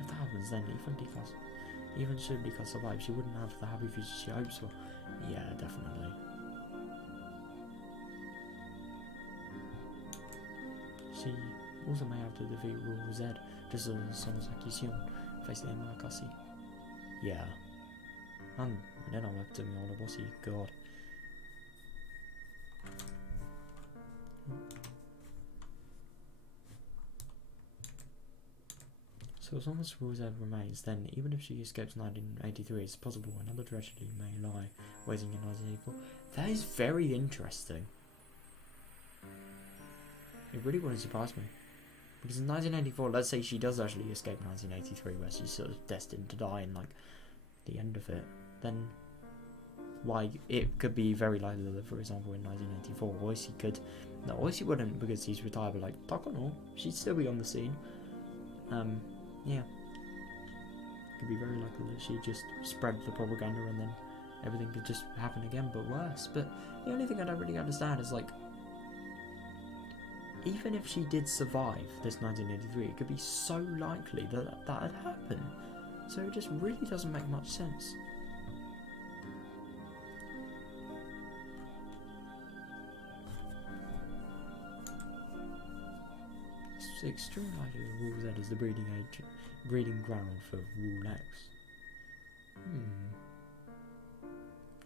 If that happens, then even should Dika survive, she wouldn't have the happy future she hopes for. Yeah, definitely. She also may have to defeat Rule Z, just as Sonosaki's Shion face the Minagoroshi. Yeah. And then I'm up to me on a bossy god. So as long as Rule Z remains, then even if she escapes 1983, it's possible another tragedy may lie waiting in 1984. That is very interesting. It really wouldn't surprise me. Because in 1984, let's say she does actually escape 1983, where she's sort of destined to die in like the end of it, then why it could be very likely that, for example, in 1984, Oishi could, no, Oishi wouldn't because he's retired, but like Takano, she'd still be on the scene. Yeah, could be very likely that she just spread the propaganda and then everything could just happen again, but worse. But the only thing I don't really understand is like, even if she did survive this 1983, it could be so likely that that had happened. So it just really doesn't make much sense. It's extremely likely that Rule Z is the breeding ground for Rule X.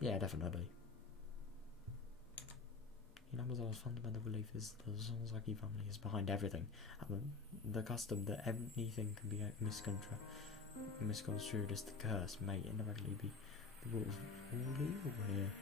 Yeah, definitely. Inabazawa's fundamental belief is that the Sonosaki family is behind everything, and the custom that anything can be misconstrued as the curse may indirectly be the rule of all evil here.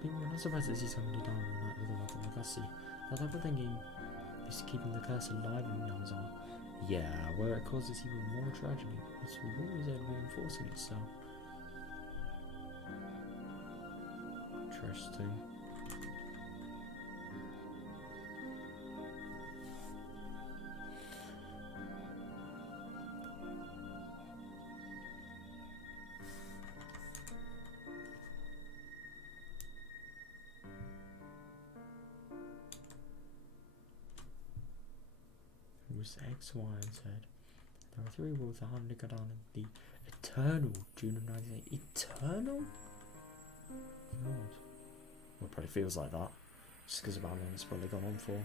People are not surprised to see somebody dying on that with a weapon like Gussie. That type of thinking is keeping the curse alive in Minagoroshi. Yeah, where it causes even more tragedy. It's always reinforcing itself. Interesting. X, Y, and Z. There are three worlds that harmony go down in the eternal June of 1980. Eternal? God. Well, it probably feels like that. Just because of how long it's probably gone on for.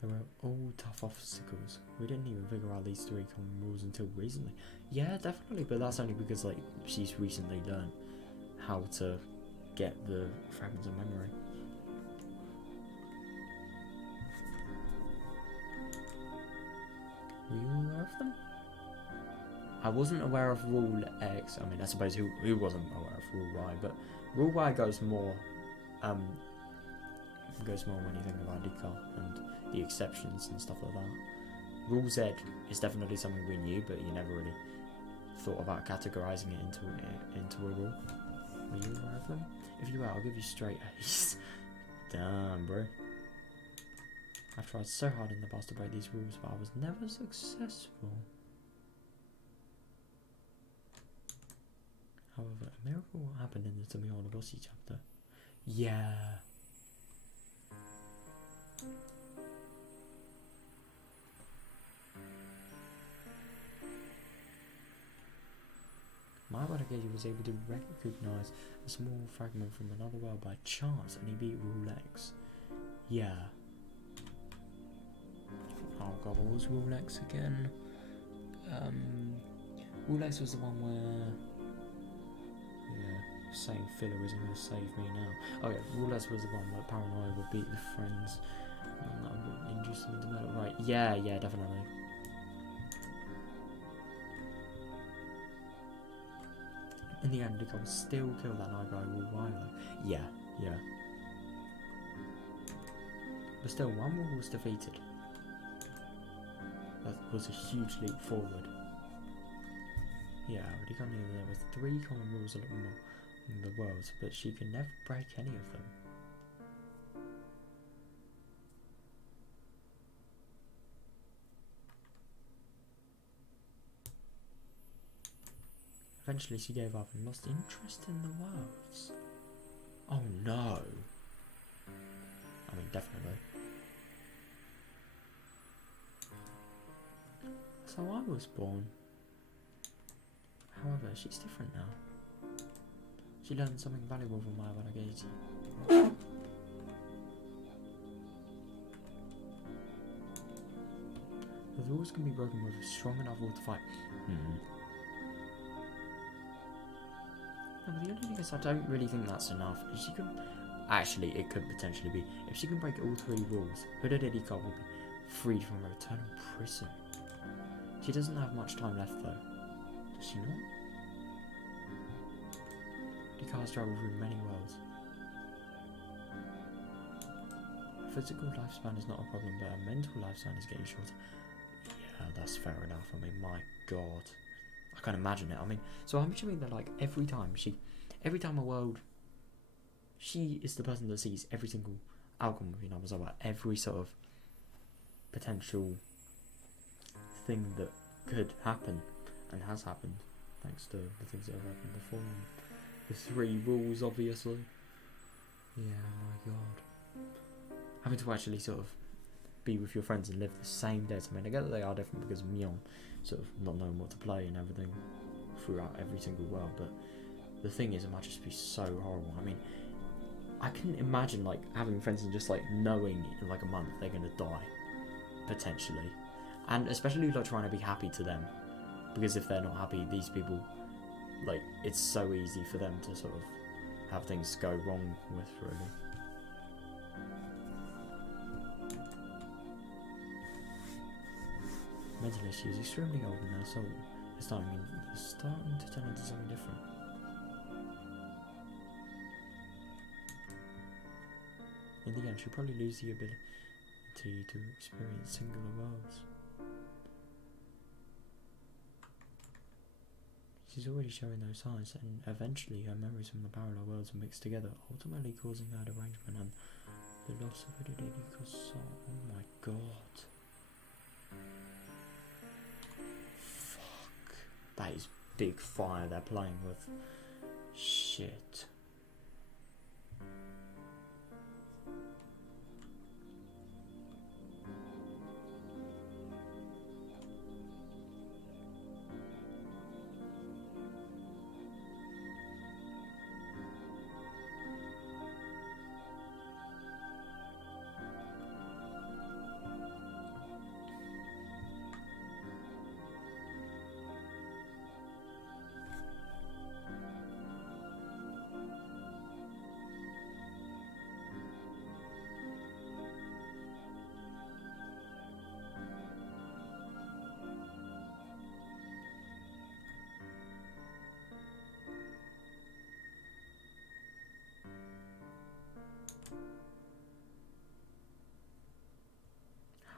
There were all tough obstacles. We didn't even figure out these three common rules until recently. Yeah, definitely, but that's only because like she's recently learned how to get the fragments of memory. Were you aware of them? I wasn't aware of Rule X. I mean, I suppose who wasn't aware of Rule Y, but Rule Y goes more when you think about Dika and the exceptions and stuff like that. Rule Z is definitely something we knew, but you never really thought about categorizing it into a rule. Were you aware of them? If you were, I'll give you straight A's. Damn, bro. I've tried so hard in the past to break these rules, but I was never successful. However, a miracle happened in the Minagoroshi chapter. Yeah. My Minagoroshi was able to recognize a small fragment from another world by chance, and he beat Rule X. Yeah. Oh god, what was Rule X again? Rule X was the one where... Yeah, saying filler isn't going to save me now. Oh yeah, Rule X was the one where Paranoia would beat the friends. And that would induce them into murder. Right, yeah, definitely. In the end, Nicole still killed that night guy Rule Rilo. Yeah. But still, one rule was defeated. That was a huge leap forward. Yeah, but he can't knew there were 3 common rules in the world, but she could never break any of them. Eventually she gave up and lost interest in the worlds. Oh no. I mean, definitely. So I was born. However, she's different now. She learned something valuable from my Minagoroshi. The rules can be broken with a strong enough will to fight. No, but the only thing is I don't really think that's enough. If she can... Actually, it could potentially be. If she can break all 3 rules, Higurashi will be freed from her eternal prison. She doesn't have much time left though. Does she not? Higurashi has travelled through many worlds. A physical lifespan is not a problem, but a mental lifespan is getting shorter. Yeah, that's fair enough. I mean, my god. I can't imagine it. I mean, so I'm assuming that like every time a world, she is the person that sees every single outcome of, you know, about every sort of potential thing that could happen and has happened, thanks to the things that have happened before. The 3 rules, obviously. Yeah, my god. Having to actually sort of be with your friends and live the same days. I mean, I get that they are different because of Myeon sort of not knowing what to play and everything throughout every single world, but the thing is, it might just be so horrible. I mean, I couldn't imagine like having friends and just like knowing in like a month they're gonna die, potentially, and especially like trying to be happy to them, because if they're not happy, these people, like, it's so easy for them to sort of have things go wrong with, really. Mentally, she is extremely old and her soul is starting to turn into something different. In the end, she'll probably lose the ability to experience singular worlds. She's already showing those signs, and eventually her memories from the parallel worlds will mix together, ultimately causing her derangement and the loss of her identical soul. Oh my god. Fuck. That is big fire they're playing with. Shit.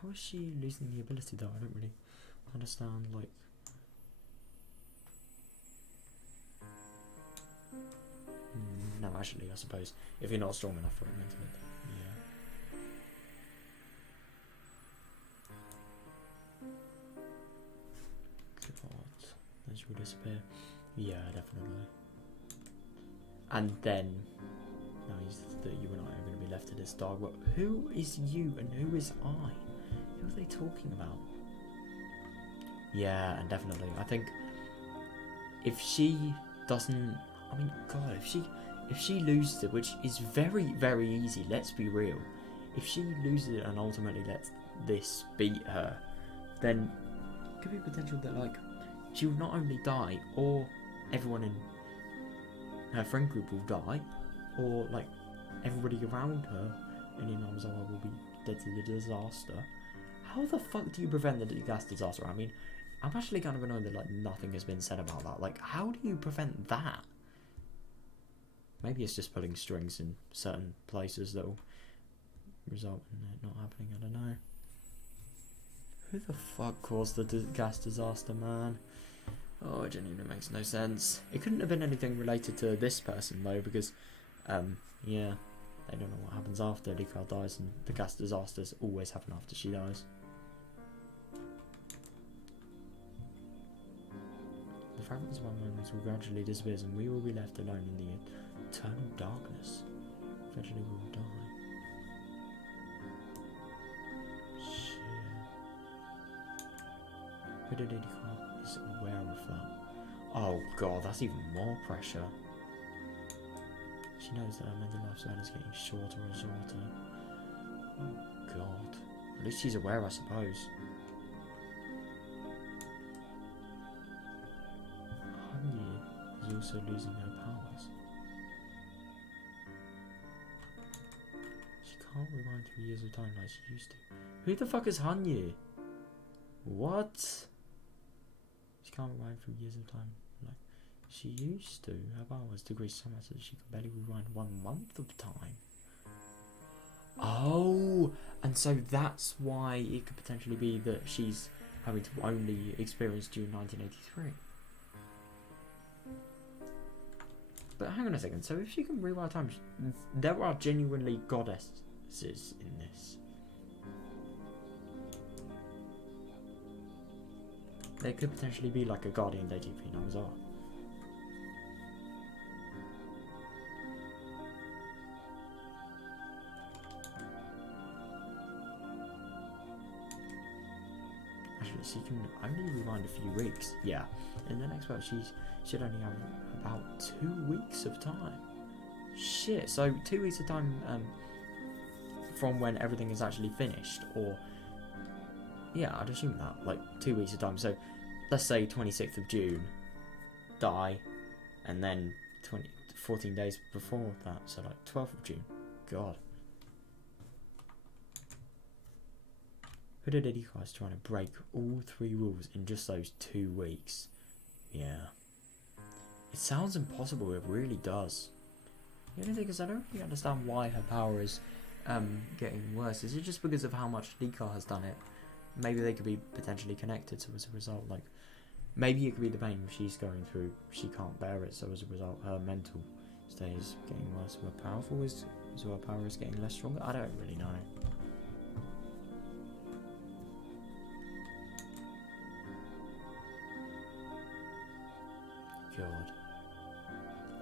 How is she losing the ability though? I don't really understand, like... No, actually, I suppose, if you're not strong enough for it mentally, yeah. God, those will disappear. Yeah, definitely. And then, now that you and I are going to be left in this dark world. Who is you and who is I? Who are they talking about? Yeah, and definitely, I think if she doesn't, I mean, God, if she loses it, which is very, very easy, let's be real. If she loses it and ultimately lets this beat her, then it could be potential that, like, she will not only die, or everyone in her friend group will die, or, like, everybody around her in Inamizawa will be dead to the disaster. How the fuck do you prevent the gas disaster? I mean, I'm actually kind of annoyed that, like, nothing has been said about that. Like, how do you prevent that? Maybe it's just pulling strings in certain places that will result in it not happening. I don't know. Who the fuck caused the gas disaster, man? Oh, it genuinely makes no sense. It couldn't have been anything related to this person, though, because, yeah, they don't know what happens after Rika dies, and the gas disasters always happen after she dies. The fragments of our memories will gradually disappear, and we will be left alone in the eternal darkness. Eventually we will die. Shit. Higurashi is aware of that. Oh god, that's even more pressure. She knows that her mental lifespan is getting shorter and shorter. Oh god. At least she's aware, I suppose. Hanyi is also losing her powers. She can't rewind through years of time like she used to. Who the fuck is Hanyi? What? She can't rewind through years of time like she used to. Her powers decreased so much that she could barely rewind 1 month of time. Oh, and so that's why it could potentially be that she's having to only experience June 1983. But hang on a second, so if she can rewind time, there are genuinely goddesses in this. There could potentially be like a guardian deity for Inamizawa. Actually, she can only rewind a few weeks. Yeah. In the next part, she should only have about 2 weeks of time. Shit. So 2 weeks of time from when everything is actually finished, or yeah, I'd assume that, like 2 weeks of time. So let's say 26th of June, die, and then 14 days before that, so like 12th of June. God. Higurashi is trying to break all 3 rules in just those 2 weeks. Yeah. It sounds impossible, it really does. The only thing is, I don't really understand why her power is getting worse. Is it just because of how much Rika has done it? Maybe they could be potentially connected, so as a result, like, maybe it could be the pain she's going through, she can't bear it, so as a result, her mental state is getting worse. So her power is getting less stronger? I don't really know. God.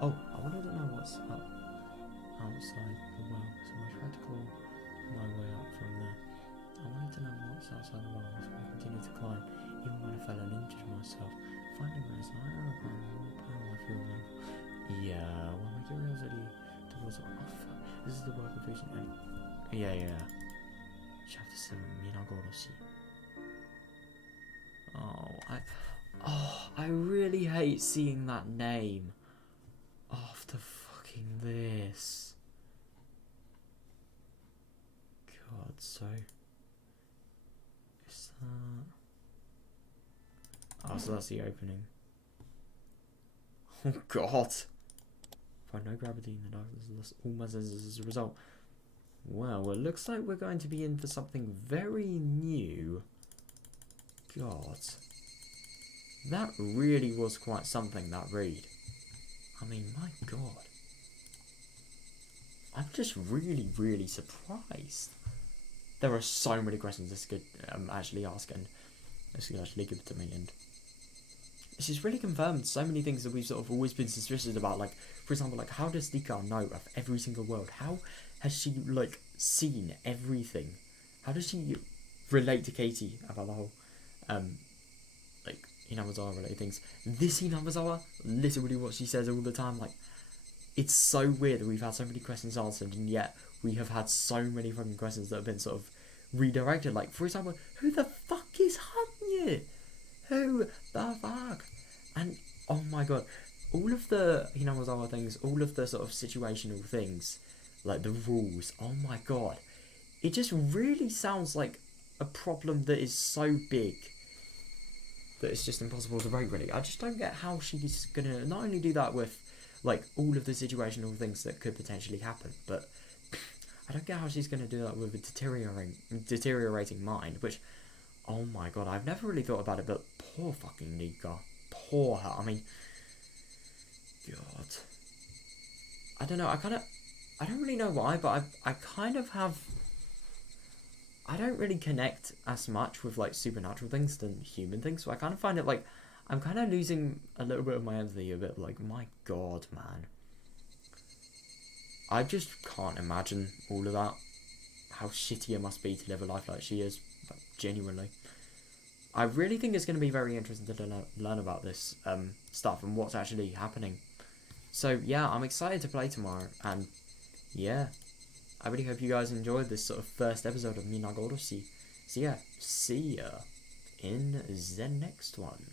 Oh, I wanted to know what's up outside the well, so I tried to claw my way up from there. I wanted to know what's outside the well, so I continued to climb, even when I fell and injured myself. Finally realized that I climbed more power I feel now. Yeah, well, my curiosity towards oh fuck, this is the work of vision. Yeah. Chapter 7, Minagoroshi. I really hate seeing that name after fucking this. God, so is that? Oh, so that's the opening. Oh God! Find no gravity in the darkness, lost all my senses as a result. Well, it looks like we're going to be in for something very new. God. That really was quite something, that read. I mean, my God. I'm just really, really surprised. There are so many questions this could actually ask, and this could actually give it to me, and this has really confirmed so many things that we've sort of always been suspicious about. Like, for example, like, how does Rika know of every single world? How has she, like, seen everything? How does she relate to Katie about the whole, like, Hinamizawa related things. This Hinamizawa, literally what she says all the time, like, it's so weird that we've had so many questions answered, and yet we have had so many fucking questions that have been sort of redirected. Like, for example, who the fuck is Hanyu? Who the fuck? And, oh my god, all of the Hinamizawa things, all of the sort of situational things, like the rules, oh my god, it just really sounds like a problem that is so big that it's just impossible to break, really. I just don't get how she's gonna not only do that with, like, all of the situational things that could potentially happen, but I don't get how she's gonna do that with a deteriorating mind, which, oh my god, I've never really thought about it, but poor fucking Nika. Poor her. I mean, god. I don't know, I don't really know why, but I kind of have... I don't really connect as much with, like, supernatural things than human things, so I kind of find it, like, I'm kind of losing a little bit of my empathy, a bit like, my god, man. I just can't imagine all of that. How shitty it must be to live a life like she is, like, genuinely. I really think it's going to be very interesting to learn about this stuff and what's actually happening. So, yeah, I'm excited to play tomorrow, and, yeah. I really hope you guys enjoyed this sort of first episode of Minagoroshi. So yeah, see ya in the next one.